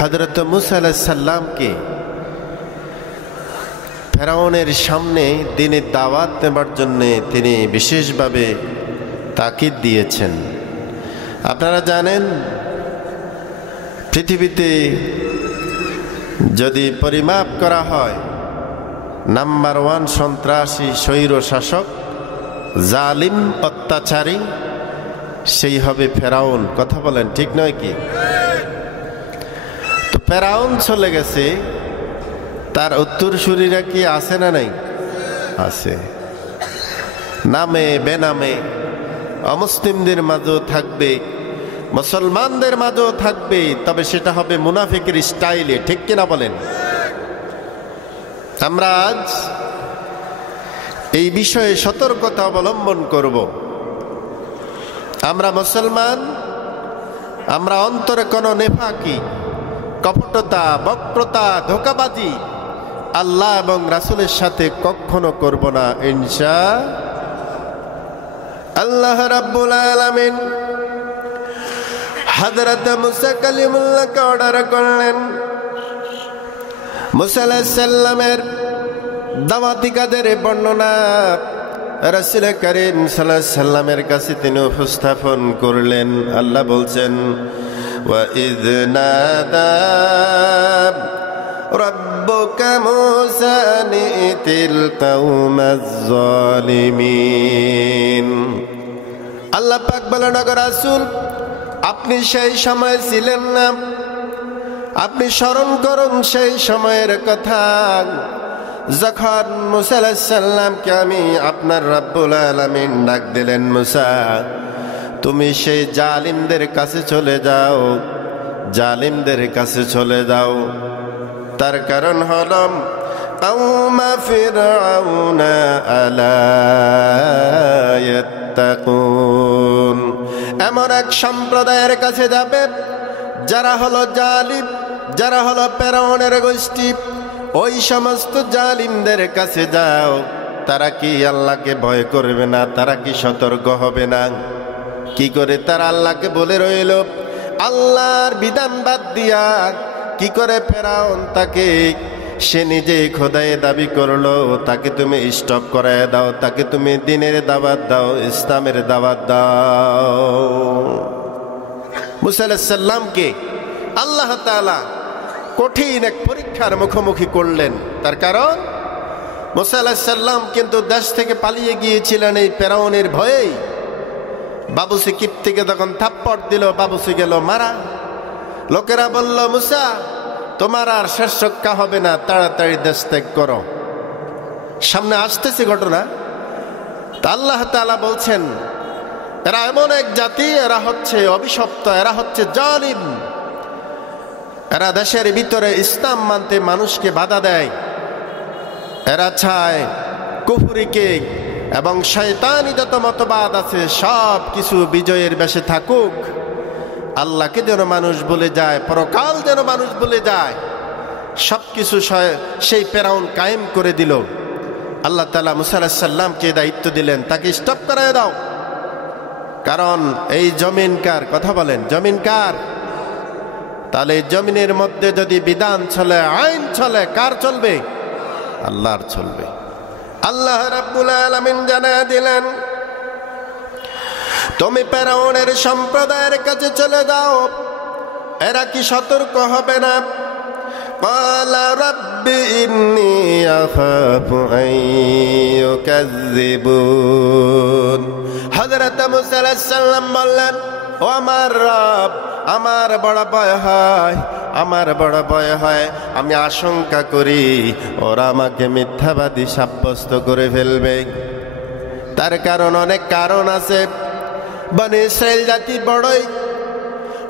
হযরত মুসা আলাইহিস সালামকে ফেরাউনের সামনে দ্বীনের দাওয়াত দেবার জন্য তিনি বিশেষভাবে তাকিদ দিয়েছেন। আপনারা জানেন, পৃথিবীতে যদি পরিমাপ করা হয় নাম্বার 1 সন্ত্রাসী স্বৈর শাসক জালিম অত্যাচারী, সেই হবে ফেরাউন। কথা বলেন, ঠিক নয় কি? তো ফেরাউন চলে গেছে, তার উত্তরসূরিরা কি আছে না নাই? আছে। নামে বেনামে অমুসলিমদের মাঝেও থাকবে, মুসলমানদের মাঝেও থাকবে, তবে সেটা হবে মুনাফিকের স্টাইলে। ঠিক কিনা বলেন? আমরা আজ এই বিষয়ে সতর্কতা অবলম্বন করব। আমরা মুসলমান, আমরা অন্তরে কোনো নেফাকি, কপটতা, বক্রতা, ধোঁকাবাজি আল্লাহ এবং রাসূলের সাথে কখনো করব না ইনশাআল্লাহ। রাব্বুল আলামিন হযরত মুসা কালিমুল্লাহকে অর্ডার করলেন, মুসা আলাইহিস সালামের দাওয়াতি কাজের বর্ণনা রাসূল করিম সাল্লাল্লাহু আলাইহি সাল্লামের কাছে তিনি উপস্থাপন করলেন। আল্লাহ বলছেন, ওয়া ইয নাদা রাব্বুকা মুসা নিতিল কওমাজ জালিমিন। আল্লাহ পাক বলেন, ওগো রাসূল, আপনি সেই সময় ছিলেন না, আপনি স্মরণ করুন সেই সময়ের কথা যখন মুসা আলাইহিস সালামকে আমি আপনার রব্বুল আলামিন ডাক দিলেন, মুসা তুমি সেই জালিমদের কাছে চলে যাও, জালিমদের কাছে চলে যাও। তার কারণ হলো কাওমা ফিরআউনা আলা ইয়াত্তাকুন, এমন এক সম্প্রদায়ের কাছে যাবে যারা হলো জালিম, যারা হলো ফেরাউনের গোষ্ঠী। ওই সমস্ত জালিমদের কাছে যাও, তারা কি আল্লাহকে ভয় করবে না? তারা কি সতর্ক হবে না? কি করে তারা আল্লাহকে বলে রইল? আল্লাহর বিধান বাদ দিয়া কি করে ফেরাউন তাকে, সে নিজে খোদায়ে দাবি করলো, তাকে তুমি স্টপ করায় দাও, তাকে তুমি দ্বীনের দাওয়াত দাও, ইসলামের দাওয়াত দাও। মুসা আলাইহিস সালামকে আল্লাহ তাআলা কঠিন এক পরীক্ষার মুখোমুখি করলেন। তার কারণ মুসা আলাইহিস সালাম কিন্তু দেশ থেকে পালিয়ে গিয়েছিলেন এই ফেরাউনের ভয়েই। বাবুসি কিপ্তিকে তখন থাপ্পড় দিল, বাবুসি গেল মারা। লোকেরা বলল, মুসা তোমার আর শেষ রক্ষা হবে না, তাড়াতাড়ি দেশ ত্যাগ করো। সামনে আসতেছে ঘটনা। তা আল্লাহ তাআলা বলছেন, এরা এমন এক জাতি, এরা হচ্ছে অভিশপ্ত, এরা হচ্ছে জালিম, এরা দেশের ভিতরে ইসলাম মানতে মানুষকে বাধা দেয়, এরা চায় কুফরিকে এবং শয়তানি যত মতবাদ আছে সব কিছু বিজয়ের বেশে থাকুক, আল্লাহকে যেন মানুষ ভুলে যায়, পরকাল যেন মানুষ ভুলে যায়, সবকিছু সেই ফেরাউন কায়েম করে দিল। আল্লাহ তাআলা মুসা আলাইহিস সালামকে দায়িত্ব দিলেন, তাকে স্টপ করায় দাও। কারণ এই জমিন কার? কথা বলেন, জমিন কার? তাহলে জমিনের মধ্যে যদি বিধান চলে, আইন চলে, কার চলবে? আল্লাহর চলবে। আল্লাহ রাব্বুল আলামিন জানায়া দিলেন, তুমি ফেরাউনের সম্প্রদায়ের কাছে চলে যাও, এরা কি সতর্ক হবে না? ক্বালা রাব্বি ইন্নী আখাফু আন ইউকাযযিবুন। হযরত মুসা আলাইহিস সালাম বললেন, ও আমার রব, আমার বড় ভয় হয়, আমার বড় ভয় হয়, আমি আশঙ্কা করি ওরা আমাকে মিথ্যাবাদী সাব্যস্ত করে ফেলবে। তার কারণ অনেক কারণ আছে। বনি ইসরাইল জাতি বড়ই,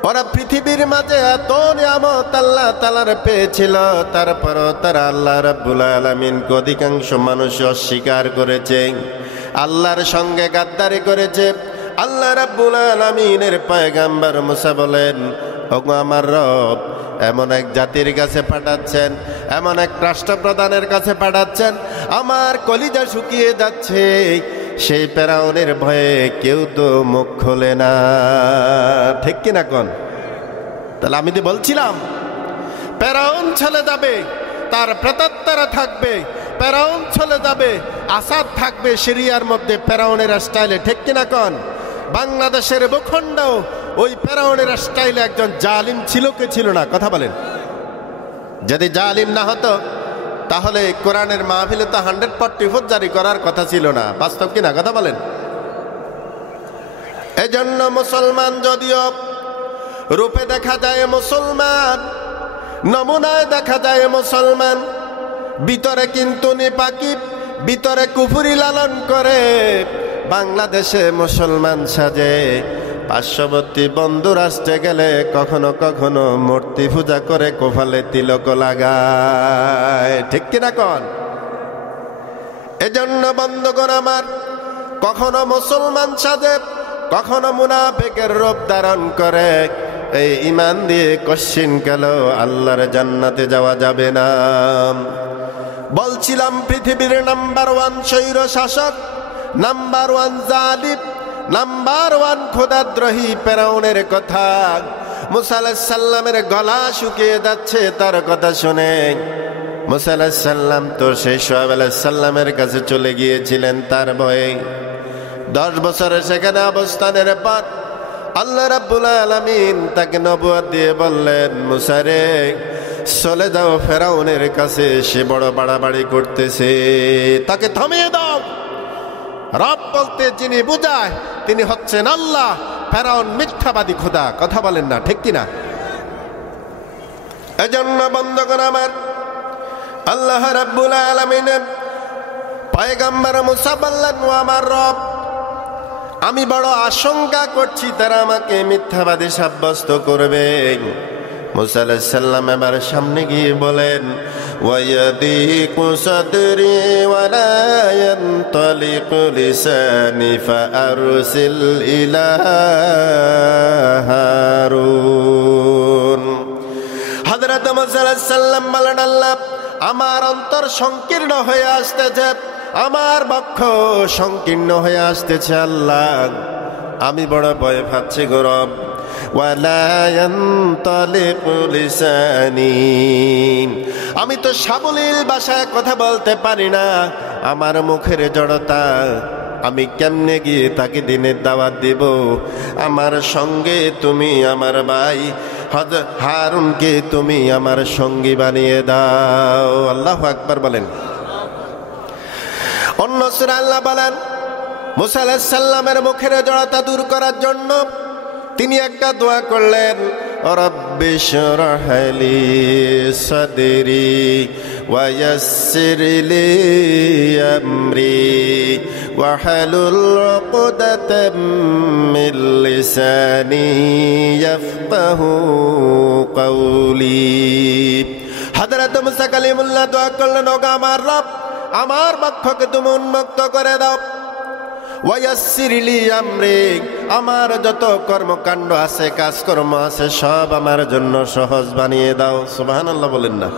ওরা পৃথিবীর মাঝে এত নিয়ামত আল্লাহ তাআলার পেয়েছিল, তারপরও তারা আল্লাহ রাব্বুল আলামিনকে অধিকাংশ মানুষ অস্বীকার করেছে, আল্লাহর সঙ্গে গাদ্দারি করেছে। আল্লাহ রাব্বুল আলামিনের পয়গম্বর মুসা বলেন, ওগো আমার রব, এমন এক জাতির কাছে পাঠাচ্ছেন, এমন এক রাষ্ট্রপ্রধানের কাছে পাঠাচ্ছেন, আমার কলিজা শুকিয়ে যাচ্ছে। সেই ফেরাউনের ভয়ে কেউ তো মুখ খোলে না, ঠিক কিনা কোন? তাহলে আমি তো বলছিলাম ফেরাউন চলে যাবে, তার প্রেতাত্মারা থাকবে, ফেরাউন চলে যাবে, আসাদ থাকবে সিরিয়ার মধ্যে ফেরাউনের স্টাইলে, ঠিক কিনা কন? বাংলাদেশের ভূখণ্ড ওই ফেরাউনের স্টাইলে একজন জালিম ছিল কে ছিল না? কথা বলেন। যদি জালিম না হতো তাহলে কোরআনের মাহফিলে তো 144 জারি করার কথা ছিল না, বাস্তব কিনা? কথা বলেন। এজন্য মুসলমান যদিও রূপে দেখা যায় মুসলমান, নমুনায় দেখা যায় মুসলমান, ভিতরে কিন্তু নিপাকি, ভিতরে কুফরি লালন করে বাংলাদেশে মুসলমান সাজে। পার্শ্ববর্তী বন্ধু রাষ্ট্রে গেলে কখনো কখনো মূর্তি পূজা করে কপালে তিলক লাগায়, ঠিক কিনা কন? এজন্য বন্ধুগণ আমার, কখনো মুসলমান সাজে, কখনো মুনাফিকের রূপ ধারণ করে। এই ঈমান দিয়ে কশ্চিন কাল আল্লাহর জান্নাতে যাওয়া যাবে না। বলছিলাম পৃথিবীর নাম্বার 1 স্বৈর শাসক, নাম্বার 1 জালিম, নাম্বার 1 খোদাদ্রোহী ফেরাউনের কথা। মুসা আলাইহিস সালামের গলা শুকিয়ে যাচ্ছে তার কথা শুনে। মুসা আলাইহিস সালাম তো সেই শুআয়ব আলাইহিস সালামের কাছে চলে গিয়েছিলেন তার ভয়ে। 10 বছরের সেখানে অবস্থানের পর আল্লাহ রাব্বুল আলামিন তাকে নবুয়ত দিয়ে বললেন, মুসা রে চলে যাও ফেরাউনের কাছে, সে বড় বাড়াবাড়ি করতেছে, তাকে থামিয়ে দাও। রব বলতে যিনি বুঝায় তিনি হচ্ছেন আল্লাহ, ফেরাউন মিথ্যাবাদী খোদা। কথা বলেন না, ঠিক কিনা? এজন্য বন্ধুগণ আমার, আল্লাহ রাব্বুল আলামিন পয়গম্বর মুসা বললেন, ও আমার রব, আমি বড় আশঙ্কা করছি তারা আমাকে মিথ্যাবাদী সাব্যস্ত করবে। মুসা আলাইহিস সালাম এবার সামনে গিয়ে বলেন, ওয়ায়াদিকু সাদরি ওয়ালা ইয়ানতালিকু লিসানি ফাআরসিল ইলা হারুন। হযরত মুসা আলাইহিস সালাম বলেন, আল্লাহ, আমার অন্তর সংকীর্ণ হয়ে আসতেছে, আমার বক্ষ সংকীর্ণ হয়ে আসতেছে আল্লাহ, আমি বড় ভয় পাচ্ছি গো রব। ওয়ালা ইয়ানতালিকু লিসানি, আমি তো সাবলীল ভাষায় কথা বলতে পারি না, আমার মুখের জড়তা, আমি কেমনে গিয়ে তাকে দিনের দাওয়াত দিব? আমার সঙ্গে তুমি আমার ভাই হারুনকে তুমি আমার সঙ্গী বানিয়ে দাও। আল্লাহু আকবার বলেন। অন্য সূরা আল্লাহ বলেন, মুসা আলাইহিস সালামের মুখের জড়তা দূর করার জন্য তিনি একটা দোয়া করলেন, রব্বি শরহ লি সাদরি ওয়া ইয়াসসির লি আমরি ওয়াহলুল উকদাতাম মিন লিসানি ইয়াফকাহু কওলি। হযরত মুসা কালিমুল্লাহ দোয়া করলেন, ওগো আমার রব, আমার বক্ষকে তুমি উন্মুক্ত করে দাও। ওয়ায়াসসির লি আমরি, আমার যত কর্মকাণ্ড আছে, কাজকর্ম আছে, সব আমার জন্য সহজ বানিয়ে দাও। সুবহানাল্লাহ বলেন না?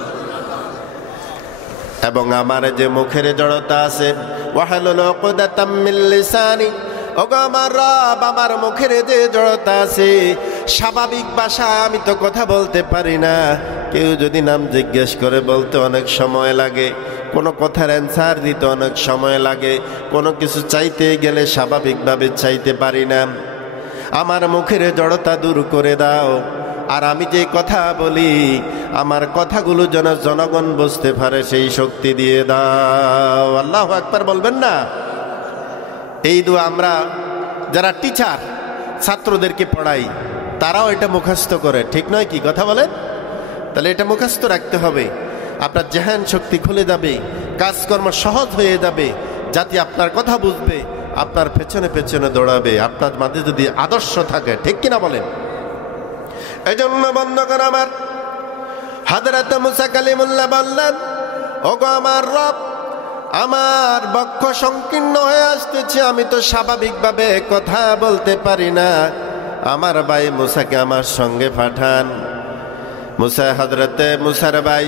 এবং আমার যে মুখের জড়তা আছে, ওয়াহলুল উকদাতাম মিন লিসানি, ওগো আমার রব, আমার মুখের যে জড়তা আছে, স্বাভাবিক ভাষা আমি তো কথা বলতে পারি না, কেউ যদি নাম জিজ্ঞেস করে বলতে অনেক সময় লাগে, কোনো কথার অ্যান্সার দিতে অনেক সময় লাগে, কোনো কিছু চাইতে গেলে স্বাভাবিকভাবে চাইতে পারি না। আমার মুখের জড়তা দূর করে দাও, আর আমি যে কথা বলি আমার কথাগুলো যেন জনগণ বুঝতে পারে সেই শক্তি দিয়ে দাও। আল্লাহু আকবার বলবেন না? এই দোয়া আমরা যারা টিচার ছাত্রদেরকে পড়াই তারাও এটা মুখস্থ করে, ঠিক নয় কি? কথা বলেন। তাহলে এটা মুখস্থ রাখতে হবে, আপনার জেহান শক্তি খুলে যাবে, কাজকর্ম সহজ হয়ে যাবে, জাতি আপনার কথা বুঝবে, আপনার পেছনে পেছনে দৌড়াবে, আপনার মাঝে যদি আদর্শ থাকে, ঠিক কিনা বলেন? এই জন্য বন্ধুগণ আমার, হযরত মুসা কালিমুল্লাহ বললেন, ওগো আমার রব, আমার বক্ষ সংকীর্ণ হয়ে আসতেছে, আমি তো স্বাভাবিকভাবে কথা বলতে পারি না, আমার ভাই মুসাকে আমার সঙ্গে পাঠান। মুসা, হযরতে মুসার ভাই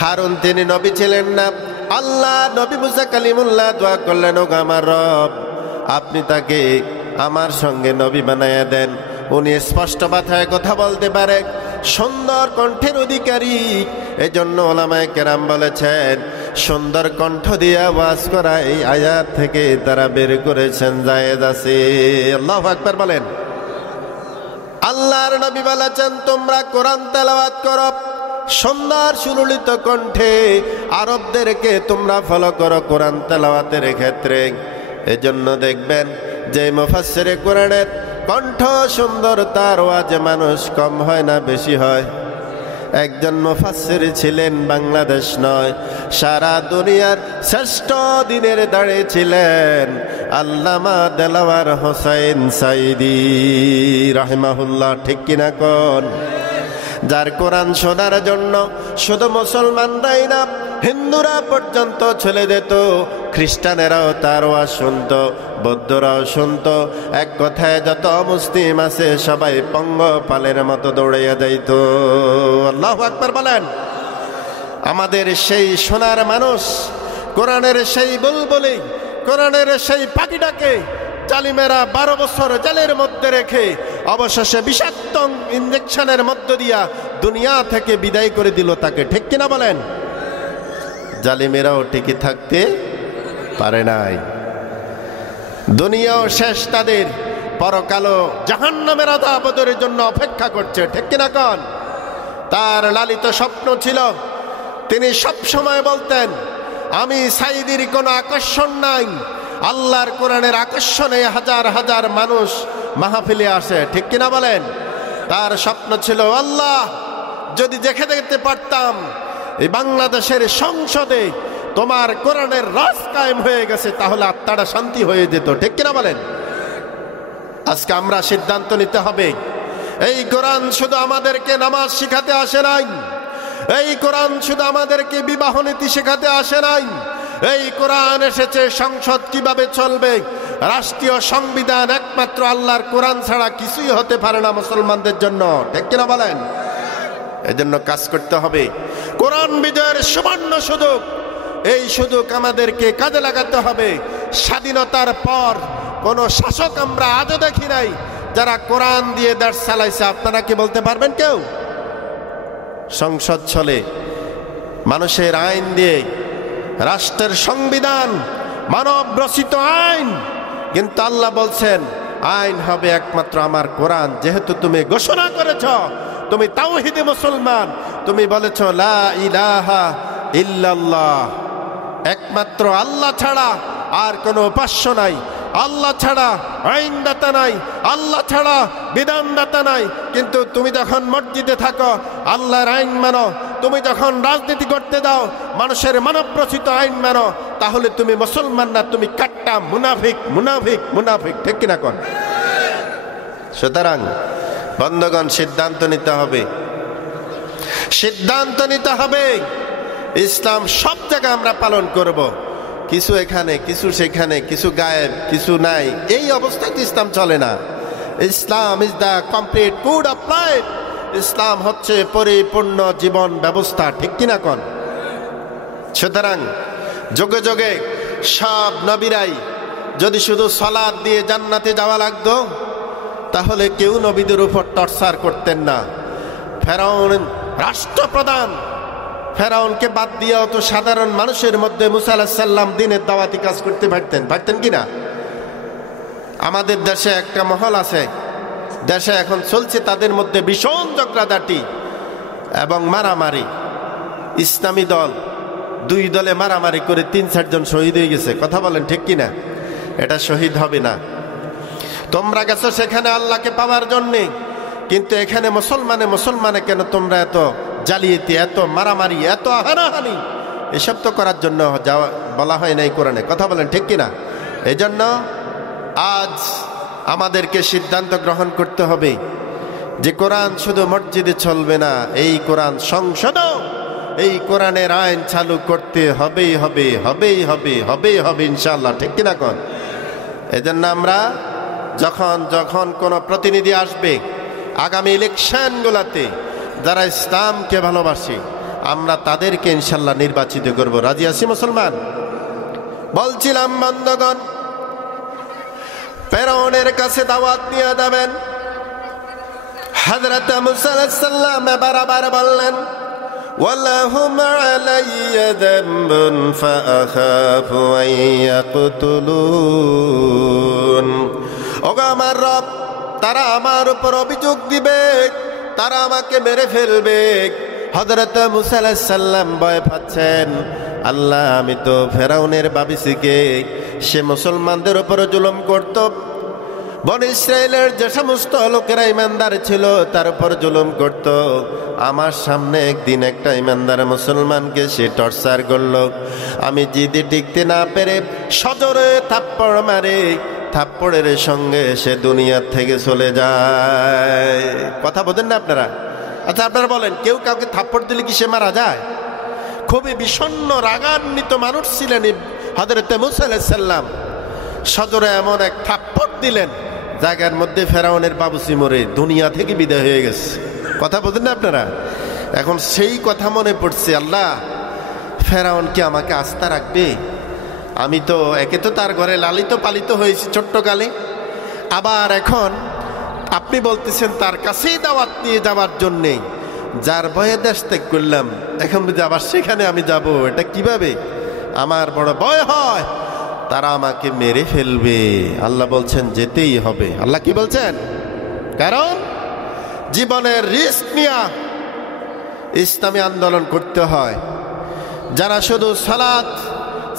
হারুন, তিনি নবী ছিলেন না। আল্লাহ নবী মুসা কালিমুল্লাহ দোয়া করলেন, ওগো আমার রব, আপনি তাকে আমার সঙ্গে নবী বানায়া দেন, উনি স্পষ্ট ভাষায় কথা বলতে পারে, সুন্দর কণ্ঠের অধিকারী। এজন্য ওলামায়ে কেরাম বলেছেন সুন্দর কণ্ঠ দিয়ে আওয়াজ করা এই আয়াত থেকে তারা বের করেছেন জায়েজ আছে। আল্লাহু আকবার বলেন। আল্লাহর নবী বলেছেন তোমরা কোরআন তেলাওয়াত করো সুন্দর সুললিত কণ্ঠে। আরবদেরকে তোমরা ফলো করো কোরআন তেলাওয়াতের ক্ষেত্রে। এজন্য দেখবেন যে মুফাসসিরে কোরআনের কণ্ঠ সুন্দর তার ওয়াজে মানুষ কম হয় না বেশি হয়? একজন মুফাসসির ছিলেন, বাংলাদেশ নয় সারা দুনিয়ার শ্রেষ্ঠ দিনের দাঁড়ে ছিলেন আল্লামা দেলাওয়ার হোসাইন সাইদি রাহিমাহুল্লাহ। ঠিক কিনা কোন? যার কোরআন শোনার জন্য শুধু মুসলমানরাই না হিন্দুরা পর্যন্ত চলে যেত, খ্রিস্টানেরাও তার ওয়াজ শুনত, বৌদ্ধরাও শুনত। এক কথায় যত মুসলিম আছে সবাই পঙ্গপালের মতো দৌড়াইয়া যাইত। আল্লাহু আকবার বলেন। আমাদের সেই সোনার মানুষ, কোরআনের সেই বুলবুলি, কোরআনের সেই পাখিটাকে জালিমেরা 12 বছর জেলের মধ্যে রেখে অবশেষে বিষাক্ত ইঞ্জেকশনের মধ্য দিয়া দুনিয়া থেকে বিদায় করে দিল তাকে। ঠিক কিনা বলেন? জালিমেরাও টিকে থাকতে পারে নাই। দুনিয়াও শেষ তাদের, পরকালও জাহান্নামের আযাবের জন্য অপেক্ষা করছে। ঠিক কিনা কোন? তার লালিত স্বপ্ন ছিল, তিনি সব সময় বলতেন আমি সাইদির কোনো আকর্ষণ নাই, আল্লাহর কোরআনের আকর্ষণে হাজার হাজার মানুষ মাহফিলে আসে। ঠিক কিনা বলেন? তার স্বপ্ন ছিল আল্লাহ যদি দেখে দেখতে পারতাম এই বাংলাদেশের সংসদে তোমার কোরআনের রাজ কায়েম হয়ে গেছে তাহলে আত্মাটা শান্তি হয়ে যেত। ঠিক কিনা বলেন? আজকে আমরা সিদ্ধান্ত নিতে হবে, এই কোরআন শুধু আমাদেরকে নামাজ শিখাতে আসে নাই, এই কোরআন শুধু আমাদেরকে বিবাহ নীতি শেখাতে আসে নাই, এই কোরআন এসেছে সংসদ কিভাবে চলবে, রাষ্ট্রীয় সংবিধান একমাত্র আল্লাহর কোরআন ছাড়া কিছুই হতে পারে না মুসলমানদের জন্য। ঠিক কিনা বলেন? এজন্য কাজ করতে হবে। কোরআন বিজয়ের সুবর্ণ সুযোগ, এই সুযোগ আমাদেরকে কাজে লাগাতে হবে। স্বাধীনতার পর কোন শাসক আমরা আজও দেখি নাই যারা কোরআন দিয়ে দেশ চালাইছে। আপনারা কি বলতে পারবেন কেউ? সংসদ চলে মানুষের আইন দিয়ে, রাষ্ট্রের সংবিধান মানব রচিত আইন, কিন্তু আল্লাহ বলছেন আইন হবে একমাত্র আমার কোরআন। যেহেতু তুমি ঘোষণা করেছ তুমি তাওহীদে মুসলমান, তুমি বলেছ লা ইলাহা ইল্লাল্লাহ, একমাত্র আল্লাহ ছাড়া আর কোনো উপাস্য নাই, আল্লাহ ছাড়া আইনদাতা নাই, আল্লাহ ছাড়া বিধানদাতা নাই। কিন্তু তুমি যখন মসজিদে থাকো আল্লাহর আইন মানো, তুমি যখন রাজনীতি করতে দাও মানুষের মানব রচিত আইন মানো, তাহলে তুমি মুসলমান না, তুমি কাট্টা মুনাফিক মুনাফিক মুনাফিক। ঠিক কিনা কোন? সুতরাং বন্ধুগণ সিদ্ধান্ত নিতে হবে, সিদ্ধান্ত নিতে হবে। ইসলাম সব জায়গায় আমরা পালন করব, কিছু এখানে কিছু সেখানে, কিছু গায়েব কিছু নাই, এই অবস্থাতে ইসলাম চলে না। Islam is the complete code of life. ইসলাম হচ্ছে পরিপূর্ণ জীবন ব্যবস্থা। ঠিক কিনা কোন? সুতরাং যুগে যুগে সব নবীরাই যদি শুধু সালাত দিয়ে জান্নাতে যাওয়া লাগতো তাহলে কেউ নবীদের উপর টর্চার করতেন না। ফেরাউন রাষ্ট্রপ্রধান, ফেরাউনকে বাদ দিয়েও তো সাধারণ মানুষের মধ্যে মুসা আলাইহিস সালাম দিনের দাওয়াতি কাজ করতে পারতেন কিনা? আমাদের দেশে একটা মহল আছে, দেশে এখন চলছে তাদের মধ্যে ভীষণ ঝগড়াঝাটি এবং মারামারি। ইসলামী দল, দুই দলে মারামারি করে 3-4 জন শহীদ হয়ে গেছে। কথা বলেন ঠিক কিনা? এটা শহীদ হবে না। তোমরা গেছো সেখানে আল্লাহকে পাওয়ার জন্যে, কিন্তু এখানে মুসলমানে কেন তোমরা এত জালিয়াতি, এত মারামারি, এত হানাহানি? এসব তো করার জন্য যাওয়া বলা হয় নাই কোরআনে। কথা বলেন ঠিক কিনা? এই জন্য আজ আমাদেরকে সিদ্ধান্ত গ্রহণ করতে হবে যে কোরআন শুধু মসজিদে চলবে না, এই কোরআন সংসদও এই কোরআনের আইন চালু করতে হবেই হবে, হবেই হবে, হবেই হবে ইনশাআল্লাহ। ঠিক কিনা কোন? এই জন্য আমরা যখন কোনো প্রতিনিধি আসবে আগামী ইলেকশনগুলোতে যারা ইসলামকে ভালোবাসে আমরা তাদেরকে ইনশাআল্লাহ নির্বাচিত করব। রাজি আছি মুসলমান? বলছিলাম বন্ধুগণ, ফেরাউনের কাছে দাওয়াত নিয়ে যাবেন, হযরত মুসা আলাইহিস সালাম বারবার বললেন, ওয়ালাহুম আলাইয়া যামবুন ফাআখাফু আন ইয়াকতুলুন। ওগো আমার রব, তারা আমার উপর অভিযোগ দিবে, তারা আমাকে মেরে ফেলবে। হযরত মুসা আলাইহিস সালাম ভয় পাচ্ছেন, আল্লাহ আমি তো ফেরাউনের বাবিসিকে, সে মুসলমানদের উপর জুলুম করত। বনী ইসরায়েলের যে সমস্ত লোকেরা ইমানদার ছিল তার উপর জুলুম করত। আমার সামনে একদিন একটা ইমানদার মুসলমানকে সে টর্চার করল। আমি জিদে টিকতে না পেরে সজোরে থাপ্পড় মারে, থাপ্পড়ের সঙ্গে সে দুনিয়ার থেকে চলে যায়। কথা বোঝেন না আপনারা? আচ্ছা আপনারা বলেন, কেউ কাউকে থাপ্পড় দিলে কি সে মারা যায়? খুবই বিষণ্ণ রাগান্বিত মানুষ ছিলেন হযরত মুসা আলাইহিস সালাম। সজোরে এমন এক থাপ্পড় দিলেন, জায়গার মধ্যে ফেরাউনের বাবুসি মরে দুনিয়া থেকে বিদায় হয়ে গেছে। কথা বোঝেন না আপনারা? এখন সেই কথা মনে পড়ছে, আল্লাহ ফেরাউন কি আমাকে আস্থা রাখবে? আমি তো একে তো তার ঘরে লালিত পালিত হয়েছি ছোট্টকালে, আবার এখন আপনি বলতেছেন তার কাছেই দাওয়াত নিয়ে যাওয়ার জন্যে, যার ভয়ে দেশ ত্যাগ করলাম, এখন বুঝি আবার সেখানে আমি যাব? এটা কিভাবে? আমার বড় ভয় হয় তারা আমাকে মেরে ফেলবে। আল্লাহ বলছেন যেতেই হবে। আল্লাহ কি বলছেন? কারণ জীবনের রিস্ক নিয়ে ইসলামী আন্দোলন করতে হয়। যারা শুধু সালাত,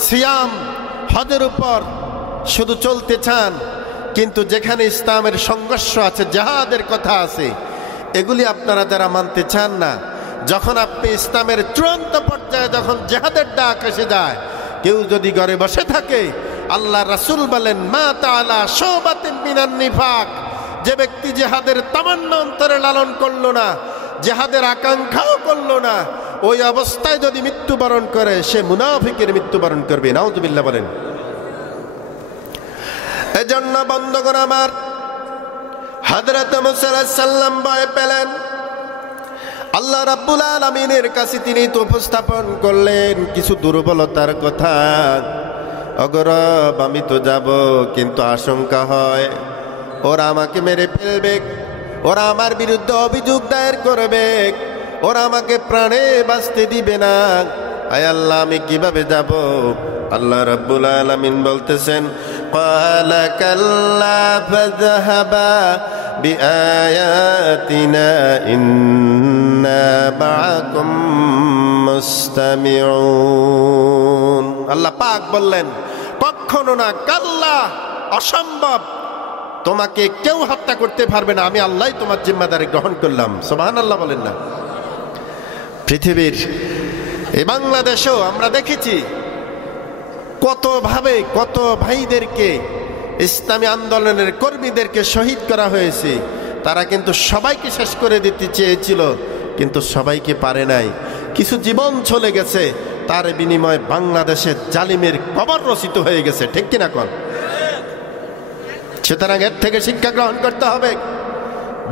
সিয়াম, হজের উপর শুধু চলতে চান, কিন্তু যেখানে ইসলামের সংঘর্ষ আছে, জিহাদের কথা আছে, এগুলি আপনারা যারা মানতে চান না, যখন আপনি ইসলামের চূড়ান্ত পর্যায়ে যখন জিহাদের ডাক এসে যায়, কেউ যদি ঘরে বসে থাকে, আল্লাহ রাসূল বলেন মা তাআলা শাবাতিন মিনান নিফাক, যে ব্যক্তি জিহাদের তামান্না অন্তরে লালন করলো না, জিহাদের আকাঙ্ক্ষাও করলো না, ওই অবস্থায় যদি মৃত্যুবরণ করে সে মুনাফিকের মৃত্যুবরণ করবে। নাউযুবিল্লাহ বলেন। এজন্য বন্ধুগণ আমার, হযরত মুসা আলাইহিস সালাম ভয় পেলেন। আল্লাহ রাব্বুল আলামিনের কাছে তিনি তো উপস্থাপন করলেন কিছু দুর্বলতার কথা। অগরব আমি তো যাব, কিন্তু আশঙ্কা হয় ওরা আমাকে মেরে ফেলবে, ওরা আমার বিরুদ্ধে অভিযোগ দায়ের করবে, ওরা আমাকে প্রাণে বাঁচতে দিবে না। আয় আল্লাহ আমি কিভাবে যাব? আল্লাহ রাব্বুল আলামিন বলতেছেন, ক্বালা কাল্লা ফাযহাবা বিআয়াতিনা ইন্না মাআকুম মুস্তামিউন। আল্লাহ পাক বললেন, কখনো না, কাল্লা, অসম্ভব, তোমাকে কেউ হত্যা করতে পারবে না, আমি আল্লাহ তোমার জিম্মাদারি গ্রহণ করলাম। সুবহানাল্লাহ বলেন না? পৃথিবীর এই বাংলাদেশেও আমরা দেখেছি কত ভাবে কত ভাইদেরকে, ইসলামী আন্দোলনের কর্মীদেরকে শহীদ করা হয়েছে। তারা কিন্তু সবাইকে শেষ করে দিতে চেয়েছিল, কিন্তু সবাইকে পারে নাই। কিছু জীবন চলে গেছে, তার বিনিময়ে বাংলাদেশের জালিমের কবর রচিত হয়ে গেছে। ঠিক কিনা কোন? সুতরাং এর থেকে শিক্ষা গ্রহণ করতে হবে।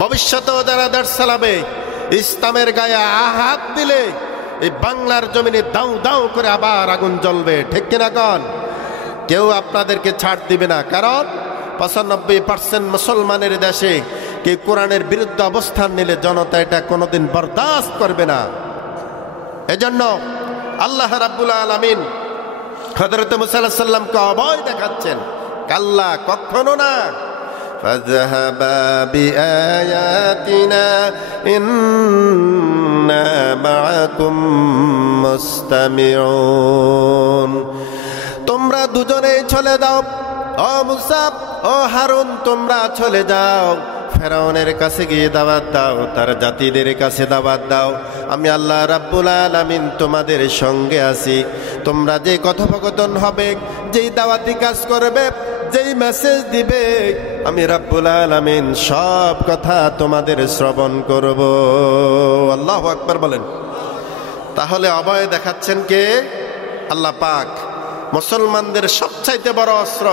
ভবিষ্যতেও যারা দেশ চালাবে, ইসলামের গায়ে আঘাত দিলে এই বাংলার জমিনে দাউ দাউ করে আবার আগুন জ্বলবে। ঠিক কিনা কোন? কেউ আপনাদেরকে ছাড় দিবে না, কারণ 95% মুসলমানের দেশে কেউ কোরআনের বিরুদ্ধে অবস্থান নিলে জনতা এটা কোনোদিন বরদাস্ত করবে না। এজন্য আল্লাহ রাব্বুল আলামিন হযরত মুসা আলাইহিস সালামকে অভয় দেখাচ্ছেন, কাল্লা, কখনো না, ফাযহাবা বিআয়াতিনা ইন্না মাআকুম মুস্তামিউন। তোমরা দুজনেই চলে যাও, ও মুসা, ও হারুন, তোমরা চলে যাও, ফেরাউনের কাছে গিয়ে দাওয়াত দাও, তার জাতিদের কাছে দাওয়াত দাও। আমি আল্লাহ রাব্বুল আলামিন তোমাদের সঙ্গে আছি। তোমরা যে কথোপকথন হবে, যেই দাওয়াতি কাজ করবে, যেই মেসেজ দিবে, আমি রাব্বুল আলামিন সব কথা তোমাদের শ্রবণ করব। আল্লাহু আকবার বলেন। তাহলে অভয় দেখাচ্ছেন কে? আল্লাহ পাক। মুসলমানদের সবচাইতে বড় অস্ত্র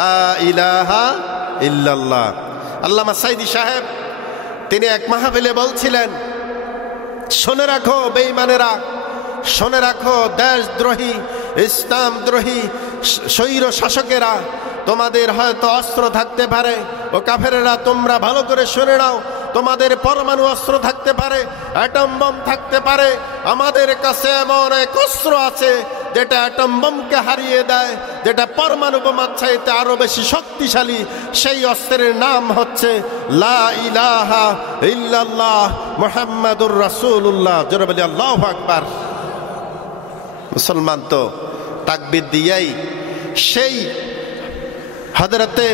লা ইলাহা ইল্লাল্লাহ। আল্লামা সাইদি সাহেব তিনি এক মাহফিলে বলছিলেন, শুনে রাখো বেঈমানেরা, শুনে রাখো দেশদ্রোহী, ইসলামদ্রোহী স্বৈর শাসকেরা, তোমাদের হয়তো অস্ত্র থাকতে পারে। ও কাফেরেরা, তোমরা ভালো করে শুনে নাও, তোমাদের পরমাণু অস্ত্র থাকতে পারে, অ্যাটম বম থাকতে পারে, আমাদের কাছে এমন এক অস্ত্র আছে যেটা অ্যাটম বোমকে হারিয়ে দেয়, যেটা পরমাণু বোমার চাইতে আরো বেশি শক্তিশালী। সেই অস্ত্রের নাম হচ্ছে লা ইলাহা ইল্লাল্লাহ মুহাম্মাদুর রাসূলুল্লাহ। জোরে বলি আল্লাহু আকবার। মুসলমান তো তাকবীর দিয়েই সেই হযরতে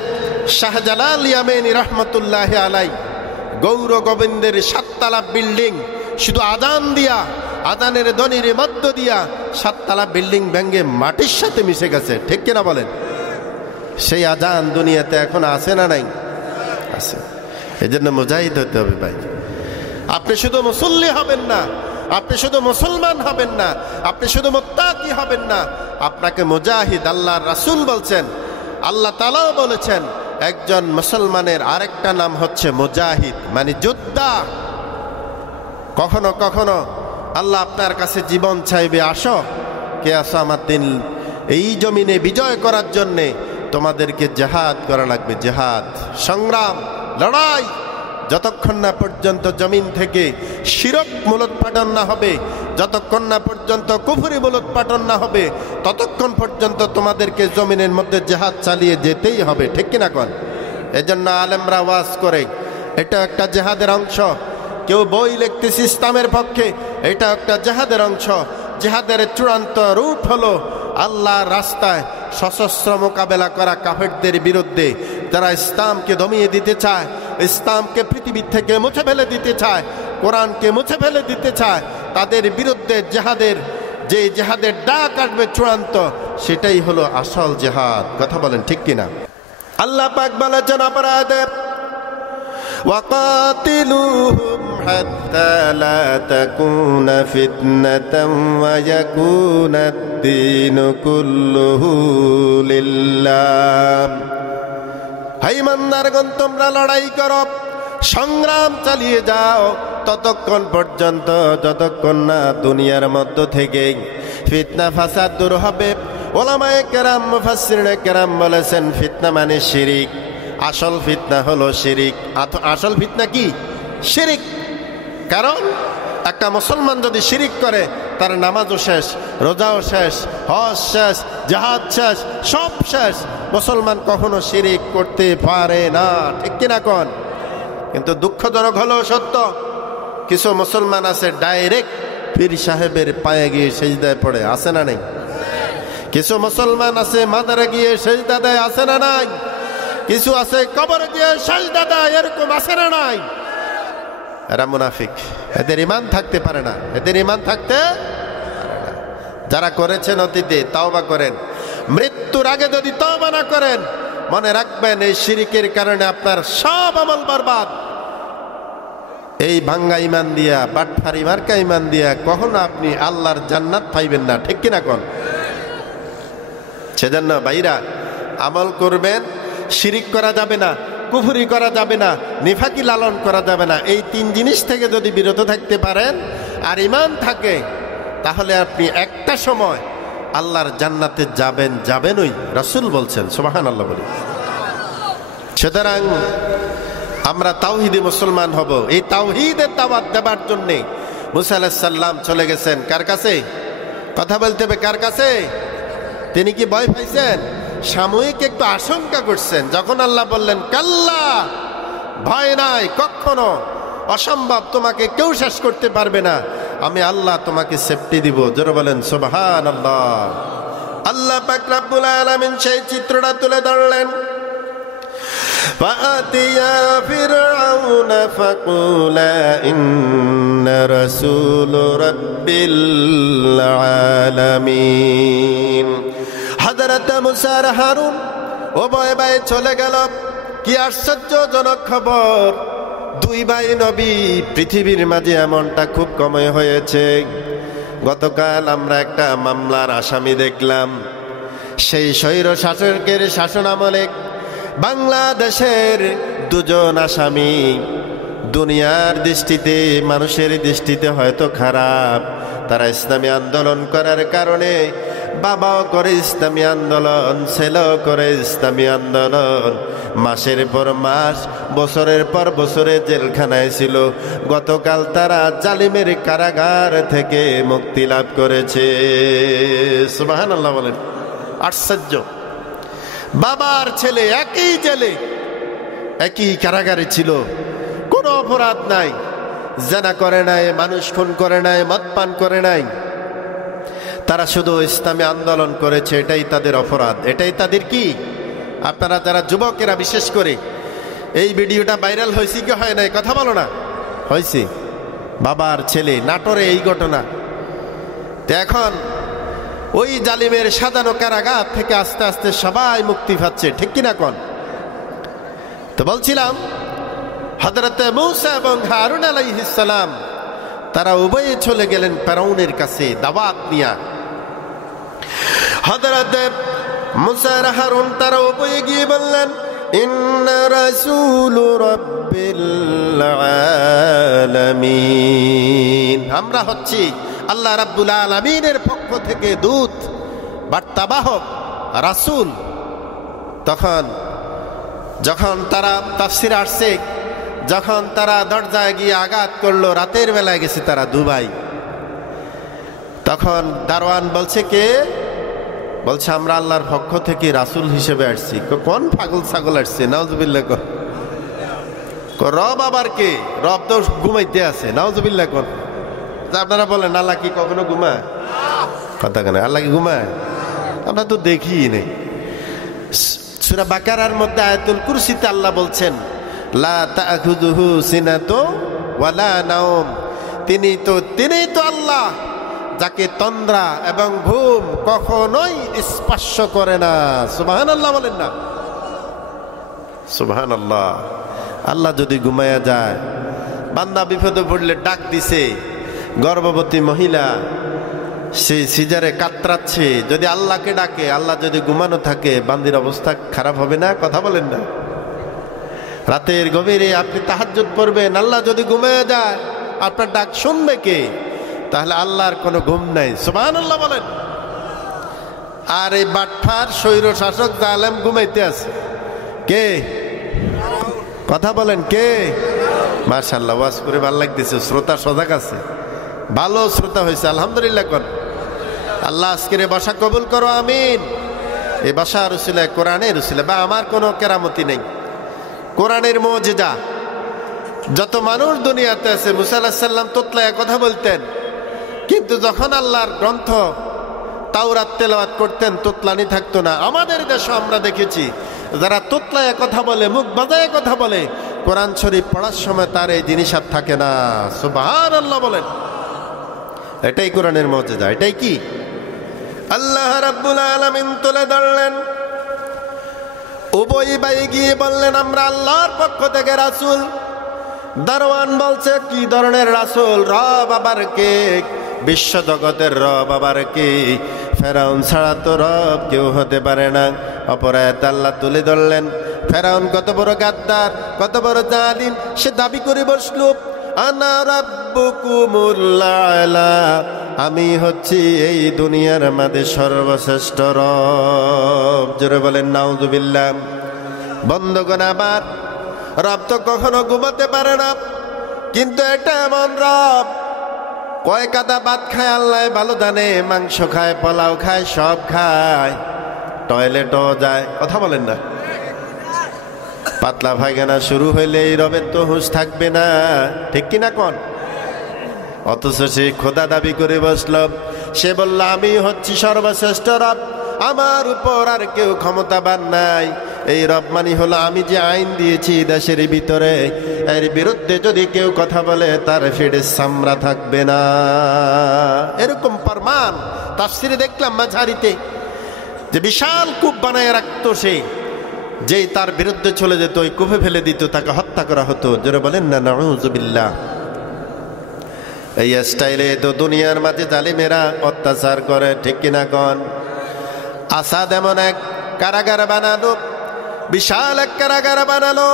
শাহজালাল ইয়ামানি রহমতুল্লাহ আলাই গৌর গোবিন্দের 7 তলা বিল্ডিং শুধু আজান দিয়া, আজানের ধ্বনির মধ্য দিয়া 7 তলা বিল্ডিং ভেঙে মাটির সাথে মিশে গেছে, ঠিক কিনা বলেন? সেই আজান দুনিয়াতে এখন আছে না নাই? আছে। এই জন্য মুজাহিদ হতে হবে ভাই। আপনি শুধু মুসল্লি হবেন না, আপনি শুধু মুসলমান হবেন না, আপনি শুধু মুত্তাকি হবেন না, আপনাকে মুজাহিদ আল্লাহর রাসূল বলছেন, আল্লাহ তাআলাও বলেছেন একজন মুসলমানের আরেকটা নাম হচ্ছে মুজাহিদ, মানে যোদ্ধা। কখনো কখনো আল্লাহ আপনার কাছে জীবন চাইবে, আসো কে আসো আমার দিন এই জমিনে বিজয় করার জন্যে, তোমাদেরকে জিহাদ করা লাগবে, জিহাদ, সংগ্রাম, লড়াই। যতক্ষণ না পর্যন্ত জমিন থেকে শিরক মূলোৎপাটন না হবে, যতক্ষণ না পর্যন্ত কুফরি মূলোৎপাটন না হবে, ততক্ষণ পর্যন্ত তোমাদেরকে জমিনের মধ্যে জিহাদ চালিয়ে যেতেই হবে, ঠিক কিনা কোন? এজন্য আলেমরা ওয়াজ করে এটা একটা জিহাদের অংশ। কেউ বই লিখতেছে ইসলামের পক্ষে, এটা একটা জিহাদের অংশ। জিহাদের চূড়ান্ত রূপ হলো আল্লাহর রাস্তায় সশস্ত্র মোকাবেলা করা কাফেরদের বিরুদ্ধে, যারা ইসলামকে দমিয়ে দিতে চায়, ইসলামকে পৃথিবী থেকে মুছে ফেলে দিতে চায়, কোরআনকে মুছে ফেলে দিতে চায়, তাদের বিরুদ্ধে জিহাদের যে জিহাদের ডাক আসবে চূড়ান্ত, সেটাই হলো আসল জিহাদ। কথা বলেন ঠিক কিনা? আল্লাহ পাক বলেছেন অপরাধে وقاتلوهم حتى لا تكون فتنة ويكون الدين كله لله। হে ইমানদারগণ, তোমরা লড়াই করো, সংগ্রাম চালিয়ে যাও ততক্ষণ পর্যন্ত যতক্ষণ না দুনিয়ার মধ্য থেকে ফিতনা ফাসাদ দূর হবে। ওলামায়ে কেরাম, মুফাসসিরিনে কেরাম বলেছেন ফিতনা মানে শিরিক। আসল ফিতনা হলো শিরিক। আসল ফিতনা কি? শিরিক। কারণ একটা মুসলমান যদি শিরিক করে, তার নামাজও শেষ, রোজাও শেষ, হজ শেষ, জিহাদ শেষ, সব শেষ। মুসলমান কখনো শিরিক করতে পারে না, ঠিক কিনা কোন? কিন্তু দুঃখজনক হলো সত্য, কিছু মুসলমান আছে ডাইরেক্ট পীর সাহেবের পায়ে গিয়ে সেজদায় পড়ে, আছে না নাই? কিছু মুসলমান আছে মাজারে গিয়ে সেজদা দেয়, আছে না নাই? কিছু আছে কবরে গিয়ে সেজদা দেয়, এরকম আছে না নাই? এরা মুনাফিক, এদের ঈমান থাকতে পারে না, এদের ঈমান থাকতে পারে না। যারা করেছেন অতীতে তওবা করেন, মৃত্যুর আগে যদি তওবা না করেন, মনে রাখবেন এই শিরিকের কারণে আপনার সব আমল বরবাদ। এই ভাঙ্গা ঈমান দিয়া, বাটফারি মার্কা ঈমান দিয়া কখনো আপনি আল্লাহর জান্নাত পাইবেন না, ঠিক কিনা কোন? সেজন্য ভাইরা আমল করবেন, শিরিক করা যাবে না, কুফরি করা যাবে না, নিফাকি লালন করা যাবে না। এই 3 জিনিস থেকে যদি বিরত থাকতে পারেন আর ঈমান থাকে, তাহলে আপনি একটা সময় আল্লাহর জান্নাতে যাবেনই, রাসূল বলছেন, সুবহানাল্লাহ বলি। সুতরাং আমরা তাওহীদি মুসলমান হব। এই তাওহীদের দাওয়াত দেবার জন্য মুসা আলাইহিস সালাম চলে গেছেন কার কাছে? কথা বলতে হবে, কার কাছে? তিনি কি ভয় পাইছেন? সাময়িক একটু আশঙ্কা করছেন। যখন আল্লাহ বললেন কাল্লা, ভয় নাই, কখনো অসম্ভব, তোমাকে কেউ শেষ করতে পারবে না, আমি আল্লাহ তোমাকে সেফটি দিব। জোরে বলেন সুবহানাল্লাহ। আল্লাহ পাক রব্বুল আলামিন সেই চিত্রটা তুলে ধরলেন। فَأَتِيَا فِرْعَوْنَ فَقُولَا إِنَّ رَسُولُ رَبِّ الْعَالَمِينَ। হযরত মুসা আর হারুন উভয় ভাই চলে গেল। কি আশ্চর্যজনক খবর! 2 ভাই নবী। পৃথিবীর মাঝে এমনটা খুব কমই হয়েছে। গতকাল আমরা একটা মামলার আসামি দেখলাম। সেই স্বৈর শাসকের শাসন আমলে বাংলাদেশের 2 জন আসামি দুনিয়ার দৃষ্টিতে, মানুষের দৃষ্টিতে হয়তো খারাপ। তারা ইসলামী আন্দোলন করার কারণে বাবাও করে ইসলামী আন্দোলন, ছেলেও করে ইসলামী আন্দোলন। মাসের পর মাস, বছরের পর বছরে জেলখানায় ছিল। গতকাল তারা জালিমের কারাগার থেকে মুক্তি লাভ করেছে। সুবহানাল্লাহ বলেন। আশ্চর্য! বাবার ছেলে একই জেলে, একই কারাগারে ছিল, কোনো অপরাধ নাই, জেনা করে নাই, মানুষ খুন করে নাই, মদ পান করে নাই। তারা শুধু ইসলামী আন্দোলন করেছে, এটাই তাদের অপরাধ। এটাই তাদের কি? আপনারা যারা যুবকেরা বিশেষ করে, এই ভিডিওটা ভাইরাল হয়েছে কি হয় নাই? কথা বলো না। হয়েছে। বাবার ছেলে, নাটোরে এই ঘটনা। তো এখন ওই জালিমের সাজানো কারাগার থেকে আস্তে আস্তে সবাই মুক্তি পাচ্ছে, ঠিক কিনা কোন? তো বলছিলাম, হযরতে মূসা এবং হারুন আলাইহিস সালাম তারা উভয়ে চলে গেলেন ফেরাউনের কাছে দাওয়াত নিয়া। হযরতে মূসা আর হারুন তারা উভয়ে গিয়ে বললেন, ইন্না রাসূল রাব্বিল আলামিন, আমরা হচ্ছি আল্লাহ রাব্বুল আলামিনের পক্ষ থেকে দূত, বার্তাবাহক, রাসূল। যখন তারা তাফসীরে আসছে, যখন তারা দরজায় গিয়ে আঘাত করলো, রাতের বেলায় গেছে তারা দুবাই, তখন দারোয়ান বলছে, কে? বলছে, আমরা আল্লাহর পক্ষ থেকে রাসূল হিসেবে আসছি। কোন পাগল ছাগল আসছে? নাউজুবিল্লাহ। রব আবার কে? রব তো ঘুমাইতে আছে। নাউজুবিল্লাহ। কোন আপনারা বলেন আল্লাহ কি কখনো ঘুমায়? কথা কেন? আল্লাহ কি ঘুমায়? আমরা তো দেখি নেই। সূরা বাকারার মধ্যে আয়াতুল কুরসিতে আল্লাহ বলছেন, লা তাখুযুহু সিনাতু ওয়ালা নাওম, তিনি তো আল্লাহ যাকে তন্দ্রা এবং ঘুম কখনোই স্পর্শ করে না। সুবহানাল্লাহ বলেন না? সুবহানাল্লাহ। আল্লাহ যদি ঘুমায়া যায়, বান্দা বিপদে পড়লে ডাক দিছে, গর্ভবতী মহিলা সেই সিজারে কাতরাচ্ছে, যদি আল্লাহকে ডাকে, আল্লাহ যদি ঘুমানো থাকে, বান্দির অবস্থা খারাপ হবে না? কথা বলেন না? রাতের গভীরে আপনি তাহাজ্জুদ পড়বেন, আল্লাহ যদি ঘুমিয়ে যায়, আপনার ডাক শুনবে কে? তাহলে আল্লাহর কোনো ঘুম নাই। সুবহানাল্লাহ বলেন। আর এই বাটফার স্বৈর শাসক জালেম ঘুমাইতে আছে, কে? কথা বলেন, কে? মাশাআল্লাহ, ওয়াজ করে ভালো লাগতেছে, শ্রোতা সজাগ আছে, ভালো শ্রোতা হয়েছে, আলহামদুলিল্লাহ। কোন আল্লাহ আজকের বাসা কবুল করো, আমিন। এই বাসা রসুলায়, কোরআনের রসুলা, বা আমার কোনো কেরামতি নেই, কোরআনের মুজিজা। যত মানুষ দুনিয়াতে আছে, মুসা আলাইহিস সালাম তোতলায় কথা বলতেন, কিন্তু যখন আল্লাহর গ্রন্থ তাওরাত তেলাওয়াত করতেন, তোতলানি থাকতো না। আমাদের দেশে আমরা দেখেছি, যারা তোতলায় কথা বলে, মুখ বাজায় কথা বলে, কোরআন শরীফ পড়ার সময় তার এই জিনিস আর থাকে না। সুবহানাল্লাহ বলেন। এটাই কোরআনের মুজিজা। এটাই কি? আল্লাহ রাব্বুল আলামিন তুলে ধরলেন। উভয় ভাই গিয়ে বললেন, আমরা আল্লাহর পক্ষ থেকে রাসূল। দারওয়ান বলছে, কি ধরনের রাসূল? রব আবার কে? বিশ্ব জগতের রব আবার কে? ফেরাউন ছাড়া তো রব কেউ হতে পারে না। অপরাধ আল্লাহ তুলে ধরলেন। ফেরাউন কত বড় গাদ্দার, কত বড় জালিম, সে দাবি করে বসলো, আনা রাব্বুকুমুল আ'লা, আমি হচ্ছি এই দুনিয়ার মধ্যে সর্বশ্রেষ্ঠ রব। জোরে বলেন নাউযুবিল্লাহ। বন্ধুগণ, আবার রব তো কখনো ঘুমাতে পারে না, কিন্তু এটা এমন রব, কয় কাদা ভাত খায় আল্লাহ ভালো জানে, মাংস খায়, পোলাও খায়, সব খায়, টয়লেটও যায়। কথা বলেন না? পাতলা পায়খানা শুরু হইলে এই রবের তো হুঁশ থাকবে না, ঠিক কিনা কোন? অথচ সে খোদা দাবি করে বসল। সে বলল, আমি হচ্ছি সর্বশ্রেষ্ঠ রব, আমার উপর আর কেউ ক্ষমতাবান নাই। এই রব মানি হলো, আমি যে আইন দিয়েছি দেশের ভিতরে, এর বিরুদ্ধে যদি কেউ কথা বলে, তার ফেডে চামড়া থাকবে না। এরকম প্রমাণ তাফসিরে দেখলাম মাঝারিতে, যে বিশাল কূপ বানায় রাখতো সে, যেই তার বিরুদ্ধে চলে যেত, ওই কূপে ফেলে দিত, তাকে হত্যা করা হতো। জোরে বলেন না নাউযুবিল্লাহ। এই স্টাইলে তো দুনিয়ার মাঝে জালিমেরা অত্যাচার করে, ঠিক কিনা কন? আসাদ এমন এক কারাগার বানালো, বিশাল এক কারাগার বানালো,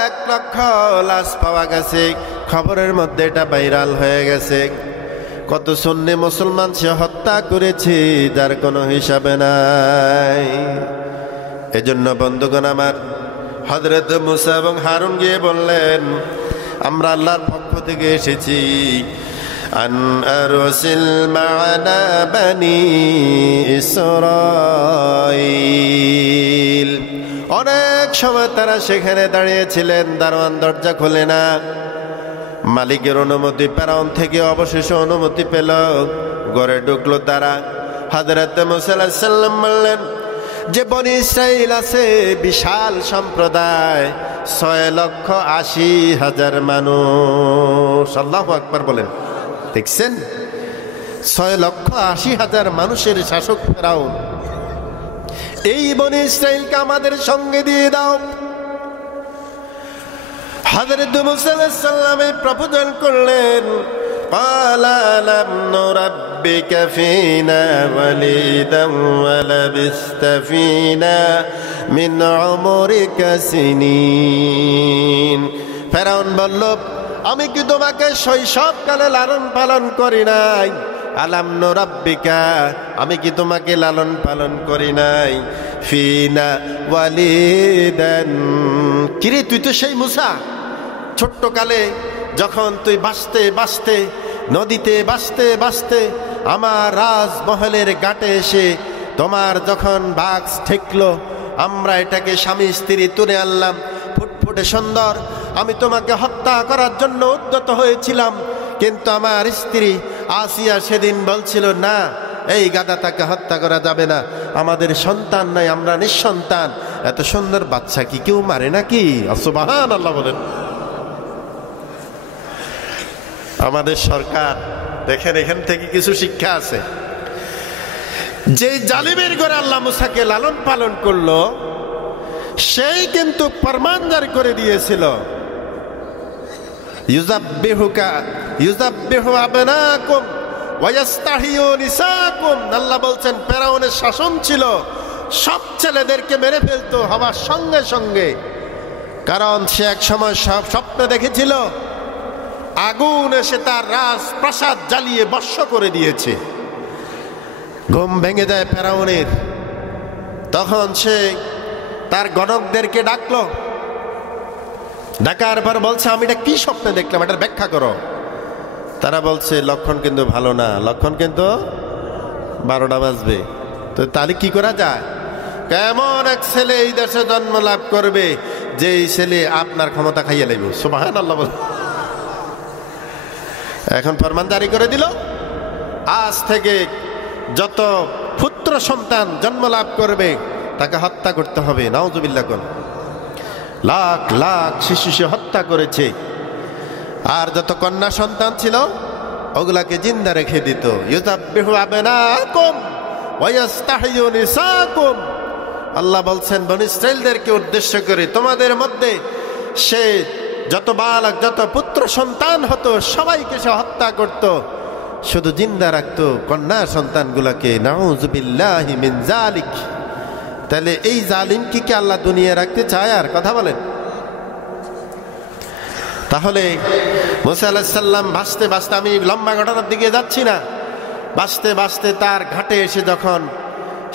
1 লক্ষ লাশ পাওয়া গেছে। খবরের মধ্যে এটা ভাইরাল হয়ে গেছে। কত সুন্নি মুসলমান সে হত্যা করেছে যার কোনো হিসাবে নাই। এজন্য বন্ধুগণ আমার, হযরত মুসা এবং হারুন গিয়ে বললেন, আমরা আল্লাহর পক্ষ থেকে এসেছি, আন আরসিল মা'না বানি ইসরাঈল। অনেক সময় তারা সেখানে দাঁড়িয়েছিলেন, দারোয়ান দরজা খোলে না। মালিকের অনুমতি, ফেরাউন থেকে অবশেষে অনুমতি পেল, ঘরে ঢুকলো তারা। হযরত মুসা আলাইহিস সালাম বললেন যে বনি ইসরাইল আছে বিশাল সম্প্রদায়, 6,80,000 মানুষ। আল্লাহু আকবার বলেন। দেখছেন, 6,80,000 মানুষের শাসক ফেরাউন। এই বনি ইসরাইলকে আমাদের সঙ্গে দিয়ে দাও। হযরত মুসা আলাইহিস সালাম প্রপোজাল করলেন, ক্বালা আলাম নুরাব্বিকা ফীনা ওয়ালিদান ওয়া লাবিস্তা ফীনা মিন উমরিকা সিনিন। ফেরাউন বলল, আমি কি তোমাকে শৈশবকালে লালন পালন করি নাই? আলাম নুরাব্বিকা, আমি কি তোমাকে লালন পালন করি নাই? ফীনা ওয়ালিদান, কিরে তুই তো সেই মুসা, ছোট্ট কালে যখন তুই বাঁচতে বাঁচতে নদীতে বাঁচতে বাঁচতে আমার রাজমহলের ঘাটে এসে তোমার যখন বাঘ ঠেকলো, আমরা এটাকে স্বামী স্ত্রী তুলে আনলাম, ফুটফুটে সুন্দর। আমি তোমাকে হত্যা করার জন্য উদ্যত হয়েছিলাম, কিন্তু আমার স্ত্রী আসিয়া সেদিন বলছিল, না, এই গাধাটাকে হত্যা করা যাবে না, আমাদের সন্তান নাই, আমরা নিঃসন্তান। এত সুন্দর বাচ্চা কি কেউ মারে নাকি? সুবহানাল্লাহ বলেন। আমাদের সরকার দেখেন, এখান থেকে কিছু শিক্ষা আছে। যে জালিমের ঘরে আল্লাহ মুসাকে লালন পালন করলো, সেই কিন্তু ফরমান জারি করে দিয়েছিল, ইউযাব্বিহু আবনাকুম ওয়া ইস্তাহিয়ু নিসাকুম। আল্লাহ বলছেন, ফেরাউনের শাসন ছিল সব ছেলেদেরকে মেরে ফেলতো হওয়ার সঙ্গে সঙ্গে। কারণ সে এক সময় সব স্বপ্ন দেখেছিল আগুন এসে তার রাজপ্রাসাদ জ্বালিয়ে ভস্ম করে দিয়েছে। ঘুম ভেঙে যায় ফেরাউনের। তখন সে তার গণকদেরকে ডাকলো, ডাকার পর বলছে, আমি এটা কি স্বপ্নে দেখলাম, এটা ব্যাখ্যা করো। তারা বলছে, লক্ষণ কিন্তু ভালো না, লক্ষণ কিন্তু 12টা বাজবে। তো তাহলে কি করা যায়? কেমন এক ছেলে এই দেশে জন্ম লাভ করবে যে এই ছেলে আপনার ক্ষমতা খাইয়ে লাগবে। সুবহানাল্লাহ বল। এখন ফরমান জারি করে দিল, আজ থেকে যত পুত্র সন্তান জন্ম লাভ করবে তাকে হত্যা করতে হবে। নাউজুবিল্লাহ। কোন লাখ লাখ শিশু সে হত্যা করেছে। আর যত কন্যা সন্তান ছিল ওগুলাকে জিন্দা রেখে দিত। ইউযাব্বিহু আবনাকুম ওয়া ইস্তাহিয়ু নিসাকুম। আল্লাহ বলছেন বনী ইসরাইলদেরকে উদ্দেশ্য করে, তোমাদের মধ্যে সে যত বালক, যত পুত্র সন্তান হতো সবাইকে সে হত্যা করত, শুধু জিন্দা রাখতো কন্যা সন্তানগুলোকে। নাউযুবিল্লাহি মিন যালিক। তাহলে এই জালিমকে কি আল্লাহ দুনিয়া রাখতে চায়? আর কথা বলেন। তাহলে মুসা আলাইহিস সালাম ভাসতে ভাসতে, আমি লম্বা ঘটনার দিকে যাচ্ছি না, ভাসতে ভাসতে তার ঘাটে এসে যখন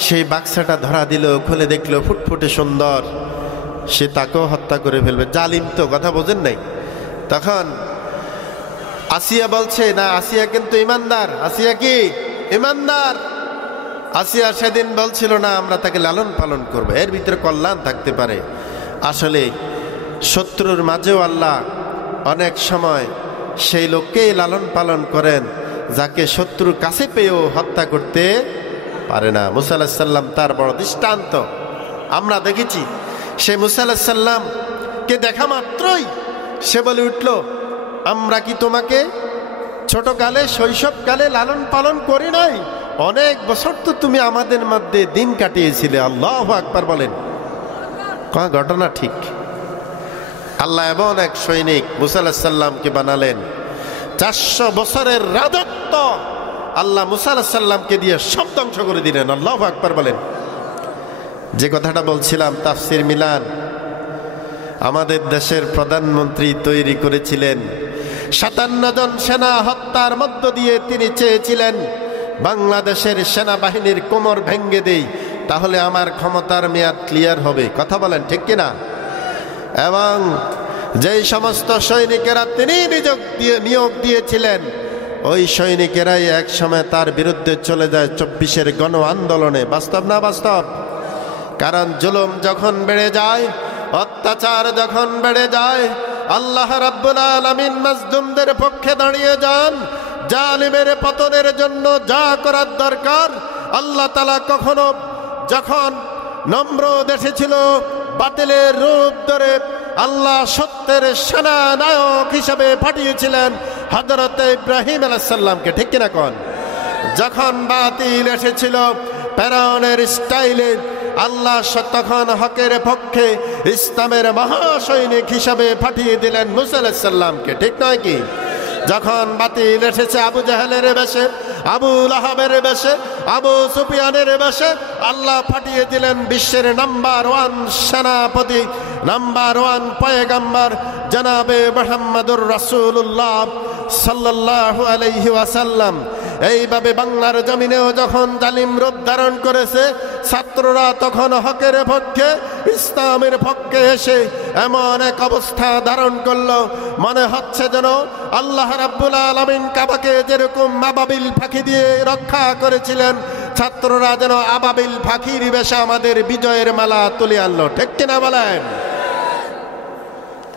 সেই বাক্সাটা ধরা দিল, খুলে দেখলো ফুটফুটে সুন্দর, সে তাকেও হত্যা করে ফেলবে। জালিম তো, কথা বোঝেন নাই? তখন আসিয়া বলছে, না, আসিয়া কিন্তু ইমানদার। আসিয়া কি ইমানদার? আসিয়া সেদিন বলছিল, না, আমরা তাকে লালন পালন করবো, এর ভিতরে কল্যাণ থাকতে পারে। আসলে শত্রুর মাঝেও আল্লাহ অনেক সময় সেই লোককেই লালন পালন করেন যাকে শত্রুর কাছে পেয়েও হত্যা করতে পারে না। মুসা আলাইহিস সালাম তার বড় দৃষ্টান্ত আমরা দেখেছি। সে মুসা আলাইহিস সালামকে দেখা মাত্রই সে বলে উঠল, আমরা কি তোমাকে ছোটকালে শৈশবকালে লালন পালন করি নাই? অনেক বছর তো তুমি আমাদের মধ্যে দিন কাটিয়েছিলে। আল্লাহু আকবার বলেন। কোন ঘটনা ঠিক? আল্লাহ এমন এক সৈনিক মুসা আলাইহিস সালামকে বানালেন, 400 বছরের রাজত্ব আল্লাহ মুসা আলাইহিস সালামকে দিয়ে সব ধ্বংস করে দিলেন। আল্লাহু আকবার বলেন। যে কথাটা বলছিলাম, তাফসির মিলান আমাদের দেশের প্রধানমন্ত্রী তৈরি করেছিলেন, 57 জন সেনা হত্যার মধ্য দিয়ে তিনি চেয়েছিলেন বাংলাদেশের সেনাবাহিনীর কোমর ভেঙে দেই, তাহলে আমার ক্ষমতার মেয়াদ ক্লিয়ার হবে। কথা বলেন ঠিক কিনা? এবং যেই সমস্ত সৈনিকেরা তিনি নিয়োগ দিয়েছিলেন, ওই সৈনিকেরাই এক সময় তার বিরুদ্ধে চলে যায় 24-এর গণ আন্দোলনে। বাস্তব না বাস্তব? কারণ জুলুম যখন বেড়ে যায়, অত্যাচার যখন বেড়ে যায়, আল্লাহ রাব্বুল আলামিন মাজলুমদের পক্ষে দাঁড়িয়ে যান। জালিমের পতনের জন্য যা করার দরকার আল্লাহ তাআলা কখনো যখন নমরুদ এসেছিল বাতিলের রূপ ধরে, আল্লাহ সত্যের সেনা নায়ক হিসেবে পাঠিয়েছিলেন হযরত ইব্রাহিম আলাইহিস সালামকে। ঠিক কিনা কোন? যখন বাতিল এসেছিল ফেরাউনের স্টাইলে, আল্লাহ তখন হকের পক্ষে ইসলামের মহাসৈনিক হিসাবে পাঠিয়ে দিলেন মুসা আলাইহিস সালামকে। ঠিক নয় কি? যখন বাতিল এসেছে আবু জাহেলের বেশে, আবু লাহাবের বেশে, আবু সুফিয়ানের বেশে, আল্লাহ পাঠিয়ে দিলেন বিশ্বের নাম্বার 1 সেনাপতি, নাম্বার 1 পয়গম্বর জনাবে মুহাম্মদুর রাসূলুল্লাহ সাল্লাল্লাহু আলাইহি ওয়াসাল্লাম। এইভাবে বাংলার জমিনেও যখন জালিম রূপ ধারণ করেছে, ছাত্ররা তখন হকের পক্ষে ইসলামের পক্ষে এসে এমন এক অবস্থা ধারণ করলো, মনে হচ্ছে যেন আল্লাহ রাব্বুল আলামিন কাবাকে যেরকম আবাবিল পাখি দিয়ে রক্ষা করেছিলেন, ছাত্ররা যেন আবাবিল পাখির বেশে আমাদের বিজয়ের মালা তুলে আনলো। ঠিক কিনা বলেন?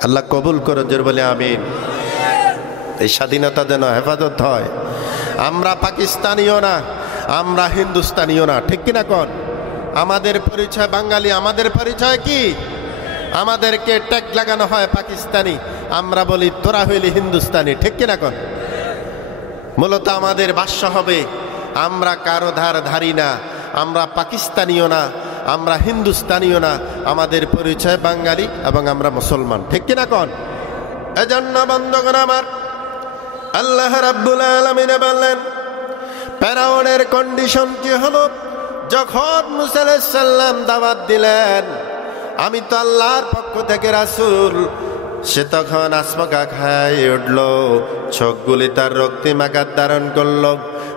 আল্লাহ কবুল করে জোর বলে আমিন। এই স্বাধীনতা যেন হেফাজত হয়। আমরা পাকিস্তানিও না, আমরা হিন্দুস্তানিও না। ঠিক কিনা কোন? আমাদের পরিচয় বাঙালি। আমাদের পরিচয় কি? আমাদেরকে ট্যাগ লাগানো হয় পাকিস্তানি, আমরা বলি তোরা হইলি হিন্দুস্তানি। ঠিক কিনা কোন? মূলত আমাদের ভাষ্য হবে আমরা কারো ধার ধারি না, আমরা পাকিস্তানিও না, আমরা হিন্দুস্তানিও না, আমাদের পরিচয় বাঙালি এবং আমরা মুসলমান। ঠিক কিনা কোন? এজন্য বন্ধুগণ আমার, আল্লাহ রাব্বুল আলামিন বললেন ফেরাউনের কন্ডিশন কি হলো? যখন মুসা আলাইহিস সালাম দাওয়াত দিলেন আমি তো আল্লাহর পক্ষ থেকে রাসূল, সে তখন আসমকা খায় উঠল, চোখগুলি তার রক্তিম আকার ধারণ করলো,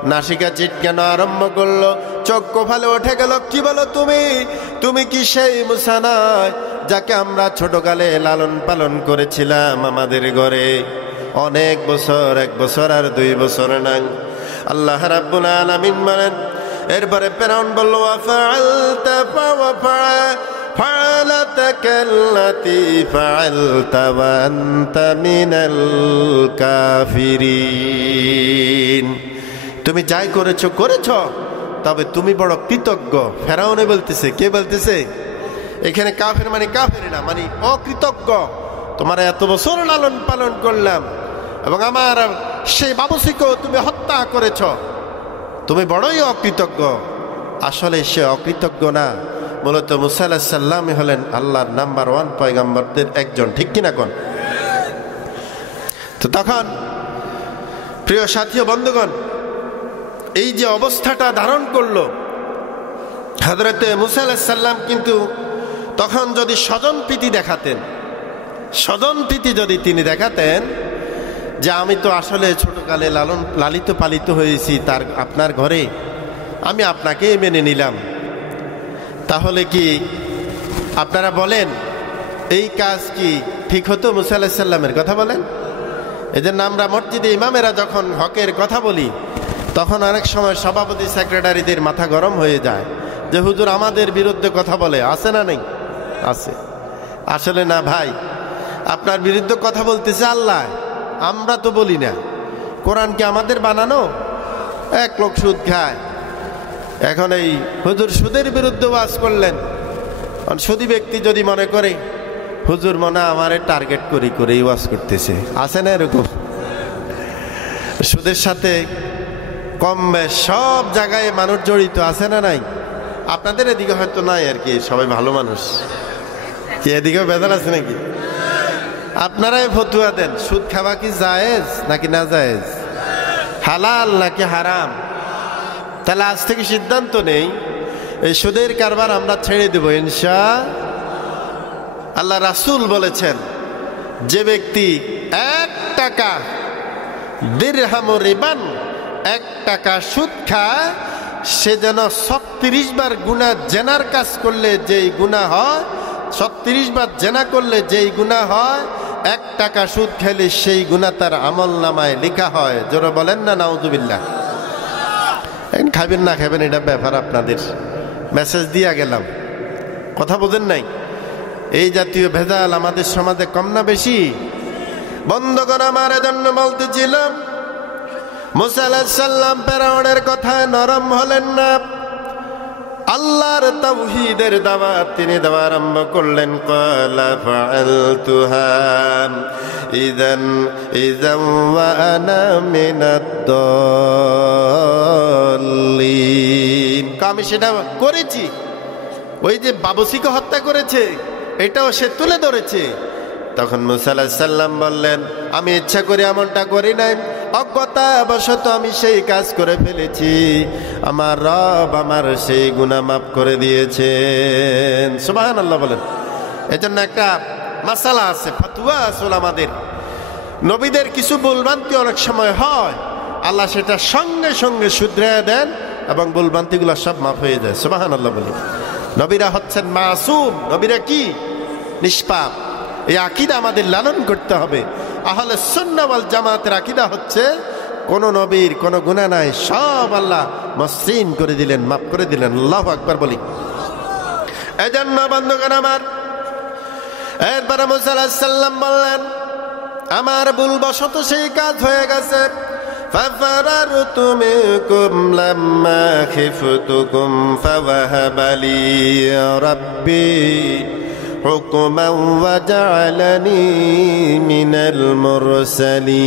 নাসিকা চিটকানো আরম্ভ করলো, চোখ কপালে উঠে গেল। কি বলো তুমি? তুমি কি সেই মুসা নয় যাকে আমরা ছোটকালে লালন পালন করেছিলাম আমাদের ঘরে অনেক বছর, 1 বছর আর 2 বছর না? আল্লাহ রাব্বুল আলামিন বলেন, এরপরে ফেরাউন বলল ওয়াফাআলতা ফাআলাতাকাল্লাতী ফাআলতা ওয়া আনতা মিনাল কাফিরিন। তুমি যাই করেছো করেছো, তবে তুমি বড় কৃতজ্ঞ। ফেরাউনে বলতেছে। কে বলতেছে? এখানে কাফের মানে কাফের না, মানে অকৃতজ্ঞ। তোমার এত বছর লালন পালন করলাম এবং আমার সেই বাবুসিকেও তুমি হত্যা করেছ, তুমি বড়ই অকৃতজ্ঞ। আসলে সে অকৃতজ্ঞ না, মূলত মুসা আলাইহিস সালাম হলেন আল্লাহর নাম্বার 1 পয়গম্বরদের একজন। ঠিক কিনা কোন? তো তখন প্রিয় সাথী ও বন্ধুগণ, এই যে অবস্থাটা ধারণ করলো হযরতে মুসা আলাইহিস সালাম, কিন্তু তখন যদি স্বজন প্রীতি দেখাতেন, স্বজন প্রীতি যদি তিনি দেখাতেন যে আমি তো আসলে ছোটকালে লালিত পালিত হয়েছি তার আপনার ঘরে, আমি আপনাকে মেনে নিলাম, তাহলে কি আপনারা বলেন এই কাজ কি ঠিক হতো? মুসা আলাইহিস সালামের কথা বলেন। এজন্য আমরা মসজিদে ইমামেরা যখন হকের কথা বলি, তখন অনেক সময় সভাপতি সেক্রেটারিদের মাথা গরম হয়ে যায় যে হুজুর আমাদের বিরুদ্ধে কথা বলে। আছে না নেই? আছে। আসলে না ভাই, আপনার বিরুদ্ধে কথা বলতেছে আল্লাহ, আমরা তো বলি না। কোরআন কি আমাদের বানানো? এক লোক সুদ খায়, এখন এই হুজুর সুদের বিরুদ্ধে ওয়াজ করলেন, সুদী ব্যক্তি যদি মনে করে হুজুর মনে আমারে টার্গেট করেই ওয়াজ করতেছে। আছে না এরকম? সুদের সাথে কম বেশ সব জায়গায় মানুষ জড়িত। আছে না নাই? আপনাদের এদিকে হয়তো নাই আর কি, সবাই ভালো মানুষ। কি এদিকেও বেজার আছে নাকি? আপনারাই ফতুয়া দেন, সুদ খাওয়া কি জায়েজ নাকি না জায়েজ, হালাল নাকি হারাম? তাহলে আজ থেকে সিদ্ধান্ত নেই এই সুদের কারবার আমরা ছেড়ে দেব ইনশাআল্লাহ। আল্লাহ রাসূল বলেছেন যে ব্যক্তি 1 টাকা দিরহাম রিবান, 1 টাকা সুদ খায়, সে যেন 36 বার গুনাহ, জেনার কাজ করলে যেই গুনাহ হয়, 36 বার জেনা করলে যেই গুনাহ হয়, 1 টাকা সুদ খেলে সেই গুনাহ তার আমল নামায় লেখা হয়। জোরে বলেন না নাউজুবিল্লাহ। এখন খাবেন না খাবেন এটা ব্যাপার আপনাদের, মেসেজ দিয়া গেলাম, কথা বোঝেন নাই? এই জাতীয় ভেজাল আমাদের সমাজে কম না বেশি? বন্ধুগণ আমার, এজন্য বলতেছিলাম, মুসা আলাইহিস সালাম ফেরাউনের কথায় নরম হলেন না। আল্লাহর তাওহীদের দাওয়াত তিনি দেওয়া আরম্ভ করলেন। ক্বালা ফাআলতুহা ইযান ওয়া আনা মিনাদ দাল্লিন। আমি সেটা করেছি, ওই যে বাবুসিকে হত্যা করেছে এটাও সে তুলে ধরেছে। তখন মুসা আলাইহিস সালাম বললেন, আমি ইচ্ছা করে এমনটা করি নাই, অজ্ঞতাবশত আমি সেই কাজ করে ফেলেছি, আমার রব আমার সেই গুনাহ মাফ করে দিয়েছেন। সুবহানাল্লাহ বলেন। এজন্য একটা মাসালা আছে, ফতোয়া আছে আমাদের, নবীদের কিছু ভুলভ্রান্তি অনেক সময় হয়, আল্লাহ সেটা সঙ্গে সঙ্গে শুধরে দেন এবং ভুলভ্রান্তিগুলো সব মাফ হয়ে যায়। সুবহানাল্লাহ বলেন। নবীরা হচ্ছেন মাসুম, নবীরা কি নিষ্পাপ। এই আকীদা আমাদের লালন করতে হবে। আহলে সুন্নাহ ওয়াল জামাতের আকীদা হচ্ছে কোন নবীর কোনো গুনাহ নাই, সব আল্লাহ মসৃণ করে দিলেন, মাফ করে দিলেন। আল্লাহু আকবার বলি। এজন্য বন্ধুগণ আমার, এরপরে মুসা আলাইহিস সালাম বললেন, আমার ভুলবশত সেই কাজ হয়ে গেছে। ফাফারারতু মিনকুম লাম্মা খিফতুকুম ফাওয়াহাবা লি রাব্বি হুকমান ওয়া জাআলানি মিনাল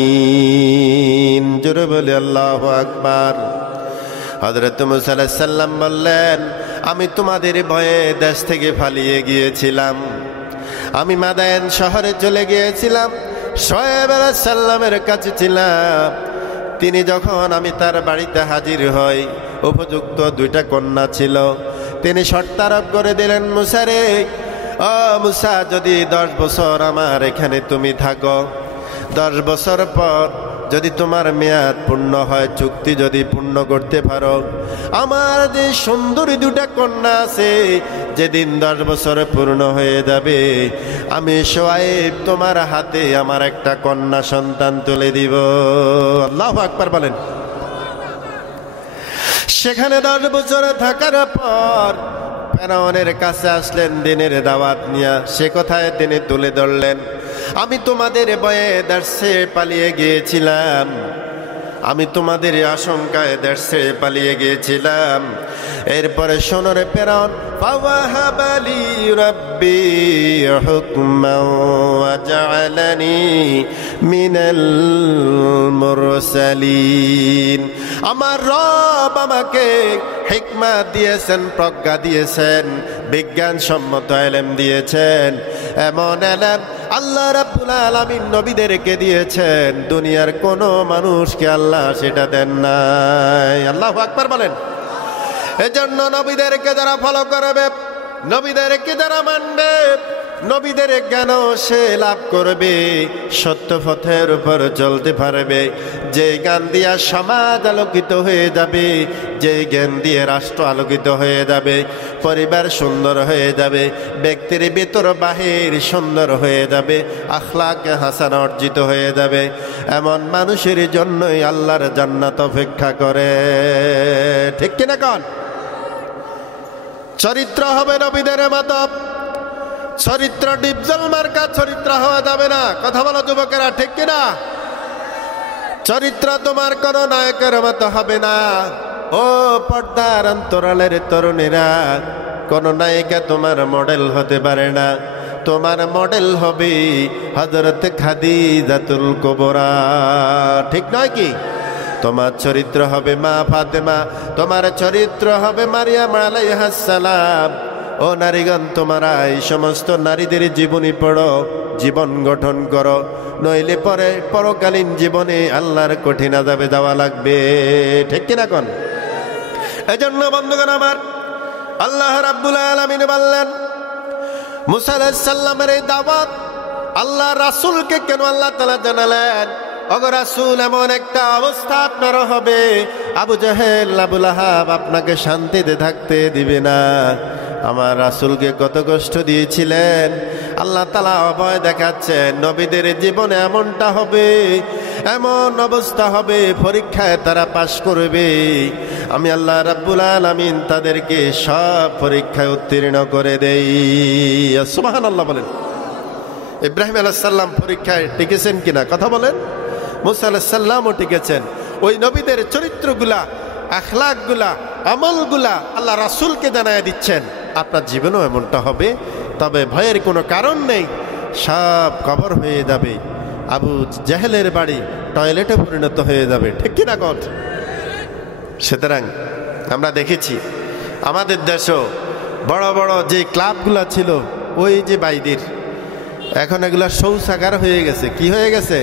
মুরসালিন। জোরে বলি আল্লাহু আকবার। হযরত মুসা আলাইহিস সালাম বললেন, আমি তোমাদের ভয়ে দেশ থেকে পালিয়ে গিয়েছিলাম, আমি মাদায়েন শহরে চলে গিয়েছিলাম, শুআয়ব আলাইহিস সালামের কাছে ছিলাম। তিনি যখন আমি তার বাড়িতে হাজির হই, উপযুক্ত 2টা কন্যা ছিল, তিনি শর্ত আরোপ করে দিলেন, মুসা রে, ও মুসা, যদি 10 বছর আমার এখানে তুমি থাকো, 10 বছর পর যদি তোমার মেয়াদ পূর্ণ হয়, চুক্তি যদি পূর্ণ করতে পারো, আমার যে সুন্দরী 2টা কন্যা আছে, যেদিন 10 বছর পূর্ণ হয়ে যাবে, আমি শুআয়ব তোমার হাতে আমার একটা কন্যা সন্তান তুলে দিব। আল্লাহু আকবার বলেন। সেখানে 10 বছর থাকার পর ফেরাউনের কাছে আসলেন দিনের দাওয়াত নিয়ে, সে কথায় তিনি তুলে ধরলেন, আমি তোমাদের ভয়ে দেশে পালিয়ে গিয়েছিলাম, আমি তোমাদের আশঙ্কায় দেশে পালিয়ে গিয়েছিলাম। এরপরে শোনো রে ফেরাউন, ফাওয়াহাবা লি রাব্বি হুকমান ওয়া জাআলানি মিনাল মুরসালিন। আমার রব আমাকে হিকমত দিয়েছেন, প্রজ্ঞা দিয়েছেন, বিজ্ঞানসম্মত ইলম দিয়েছেন। এমন ইলম আল্লাহ রাব্বুল আলামিন নবীদেরকে দিয়েছেন, দুনিয়ার কোনো মানুষকে আল্লাহ সেটা দেন নাই। আল্লাহু আকবার বলেন। এজন্য নবীদেরকে যারা ফলো করবে, নবীদেরকে যারা মানবে, নবীদের জ্ঞান সে লাভ করবে, সত্য পথের উপর চলতে পারবে। যে জ্ঞান দিয়া সমাজ আলোকিত হয়ে যাবে, যে জ্ঞান দিয়ে রাষ্ট্র আলোকিত হয়ে যাবে, পরিবার সুন্দর হয়ে যাবে, ব্যক্তির ভিতর বাহির সুন্দর হয়ে যাবে, আখলাক হাসানা অর্জিত হয়ে যাবে, এমন মানুষের জন্যই আল্লাহর জান্নাত অপেক্ষা করে। ঠিক কিনা কোন? চরিত্র হবে নবীদের মতো, চরিত্র ডিপজল মার্কা চরিত্র হওয়া যাবে না। কথা বলো যুবকেরা, ঠিক কিনা? চরিত্র তোমার কোন নায়কের মতো হবে না। ও পর্দার অন্তরালের তরুণীরা, কোন নায়িকা তোমার মডেল হতে পারে না, তোমার মডেল হবে হযরত খাদিজাতুল কুবরা। ঠিক নয় কি? তোমার চরিত্র হবে মা ফাতেমা, তোমার চরিত্র হবে মারিয়াম আলাইহাস সালাম। ও নারীগণ, তোমরা এই সমস্ত নারীদের জীবনী পড়ো, জীবন গঠন করো, নইলে পরে পরকালীন জীবনে আল্লাহর কঠিন আযাবে যাওয়া লাগবে। ঠিক কিনা কোন? এজন্য বন্ধুগণ আমার, আল্লাহ রাব্বুল আলামিন বললেন, মুসা আলাইহিস সালামের এই দাওয়াত আল্লাহ রাসূলকে কেন আল্লাহ তাআলা জানালেন? ওগো রাসূল, এমন একটা অবস্থা আপনারও হবে, আবু জাহেল আবু লাহাব আপনাকে শান্তিতে থাকতে দিবে না। আমার রাসূলকে কত কষ্ট দিয়েছিলেন, আল্লাহ তাআলা অভয় দেখাচ্ছেন নবীদের জীবনে এমনটা হবে, এমন অবস্থা হবে, পরীক্ষায় তারা পাশ করবে। আমি আল্লাহ রাব্বুল আলামিন তাদেরকে সব পরীক্ষায় উত্তীর্ণ করে দেই। সুবহানাল্লাহ বলেন। ইব্রাহিম আলাইহিস সালাম পরীক্ষায় টিকেছেন কিনা কথা বলেন। মুসা আলাইহিস সালামও টিকেছেন। ওই নবীদের চরিত্রগুলা, আখলাকগুলা, আমলগুলা আল্লাহ রাসূলকে জানায় দিচ্ছেন, আপনার জীবনেও এমনটা হবে, তবে ভয়ের কোনো কারণ নেই, সব কবর হয়ে যাবে। আবু জাহেলের বাড়ি টয়লেটে পরিণত হয়ে যাবে, ঠিক কিনা কট? সুতরাং আমরা দেখেছি আমাদের দেশও বড় বড় যে ক্লাবগুলা ছিল, ওই যে বাইদির, এখন এগুলা শৌচাগার হয়ে গেছে। কি হয়ে গেছে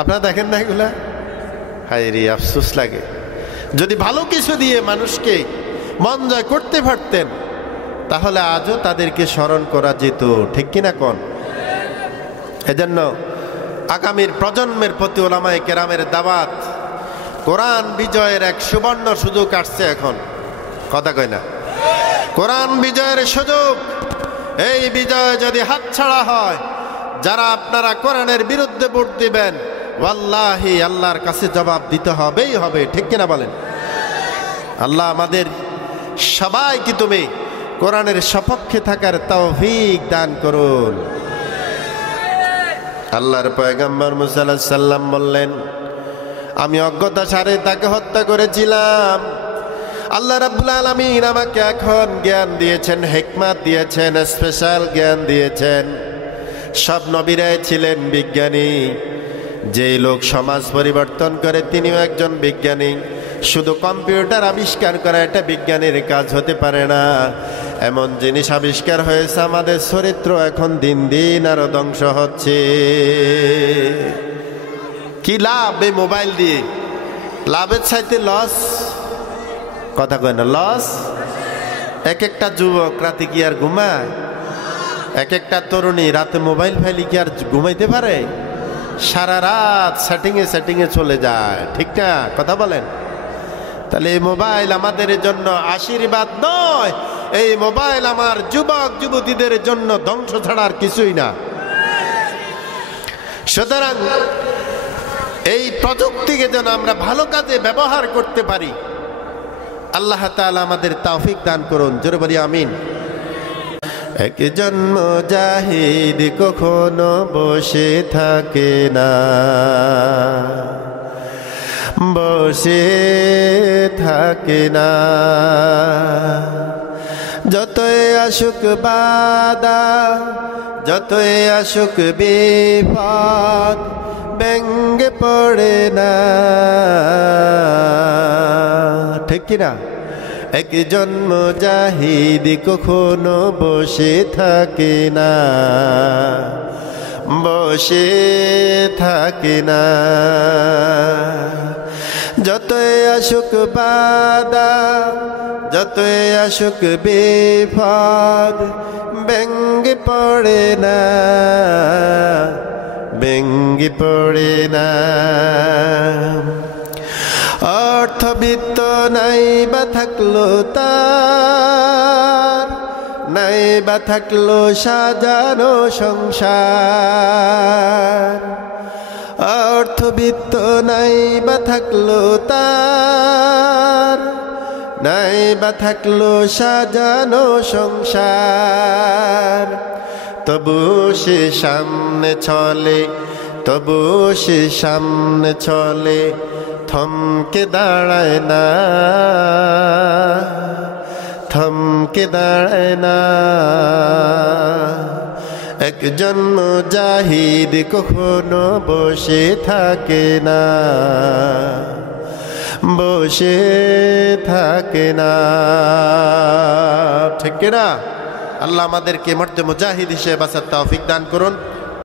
আপনারা দেখেন না এগুলা? হায় রে, আফসোস লাগে। যদি ভালো কিছু দিয়ে মানুষকে মন জয় করতে পারতেন, তাহলে আজও তাদেরকে স্মরণ করা যেত, ঠিক কিনা কোন? এজন্য আগামীর প্রজন্মের প্রতি উলামায়ে কেরামের দাওয়াত, কোরআন বিজয়ের এক সুবর্ণ সুযোগ আসছে এখন, কথা কয় না? কোরআন বিজয়ের সুযোগ। এই বিজয় যদি হাতছাড়া হয়, যারা আপনারা কোরআনের বিরুদ্ধে ভোট দিবেন, ওয়াল্লাহি আল্লাহর কাছে জবাব দিতে হবেই হবে, ঠিক কিনা বলেন? আল্লাহ আমাদের সবাইকে তুমি কোরআনের সপক্ষে থাকার তৌফিক দান করুন। আল্লাহর পয়গম্বর মুসা আলাইহিস সালাম বললেন, আমি অজ্ঞতা সারে তাকে হত্যা করেছিলাম। আল্লাহ রাব্বুল আলামিন আমাকে এখন জ্ঞান দিয়েছেন, হিকমত দিয়েছেন, স্পেশাল জ্ঞান দিয়েছেন। সব নবীরাই ছিলেন বিজ্ঞানী। যেই লোক সমাজ পরিবর্তন করে তিনিও একজন বিজ্ঞানী। শুধু কম্পিউটার আবিষ্কার করা এটা বিজ্ঞানের কাজ হতে পারে না। এমন জিনিস আবিষ্কার হয়েছে, আমাদের চরিত্র এখন দিন দিন আরো ধ্বংস হচ্ছে। কি লাভ এই মোবাইল দিয়ে? লাভের চাইতে লস, কথা কয় না? লস। এক একটা যুবক রাতে কি আর ঘুমায়? এক একটা তরুণী রাতে মোবাইল ফেলি কি আর ঘুমাইতে পারে? সারা রাত সেটিংয়ে চলে যায়, ঠিক না? কথা বলেন। তাহলে এই মোবাইল আমাদের জন্য আশীর্বাদ নয়, এই মোবাইল আমার যুবক যুবতীদের জন্য ধ্বংস ছাড়ার কিছুই না। সুতরাং এই প্রযুক্তিকে যেন আমরা ভালো কাজে ব্যবহার করতে পারি, আল্লাহ তাআলা আমাদের তৌফিক দান করুন। জোরে বলি আমিন। একজন মুজাহিদ কখনো বসে থাকে না, বসে থাকে না। যতই আসুক বাধা, যতই আসুক বিপদ, ব্যঙ্গে পড়ে না, ঠিক কিনা? একজন মুজাহিদ কখনো বসে থাকে না, বসে থাকে না। যতই আসুক বাধা, যতই আসুক বিপদ, ব্যঙ্গে পড়ে না, ব্যঙ্গে পড়ে না। অর্থবিত্ত নাই বা থাকলো তার, নাই বা থাকলো সাজানো সংসার। অর্থবিত্ত নাই বা থাকলো তার, নাই বা থাকলো সাজানো সংসার। তবু সে সামনে চলে, তবু সে সামনে চলে, থমকে দাঁড়ায় না, থমকে দাঁড়ায় না। একজন মুজাহিদ কখনো বসে থাকে না, বসে থাকে না, ঠিক না? আল্লাহ আমাদেরকে মর্দে মুজাহিদ হিসেবে বাঁচার তৌফিক দান করুন।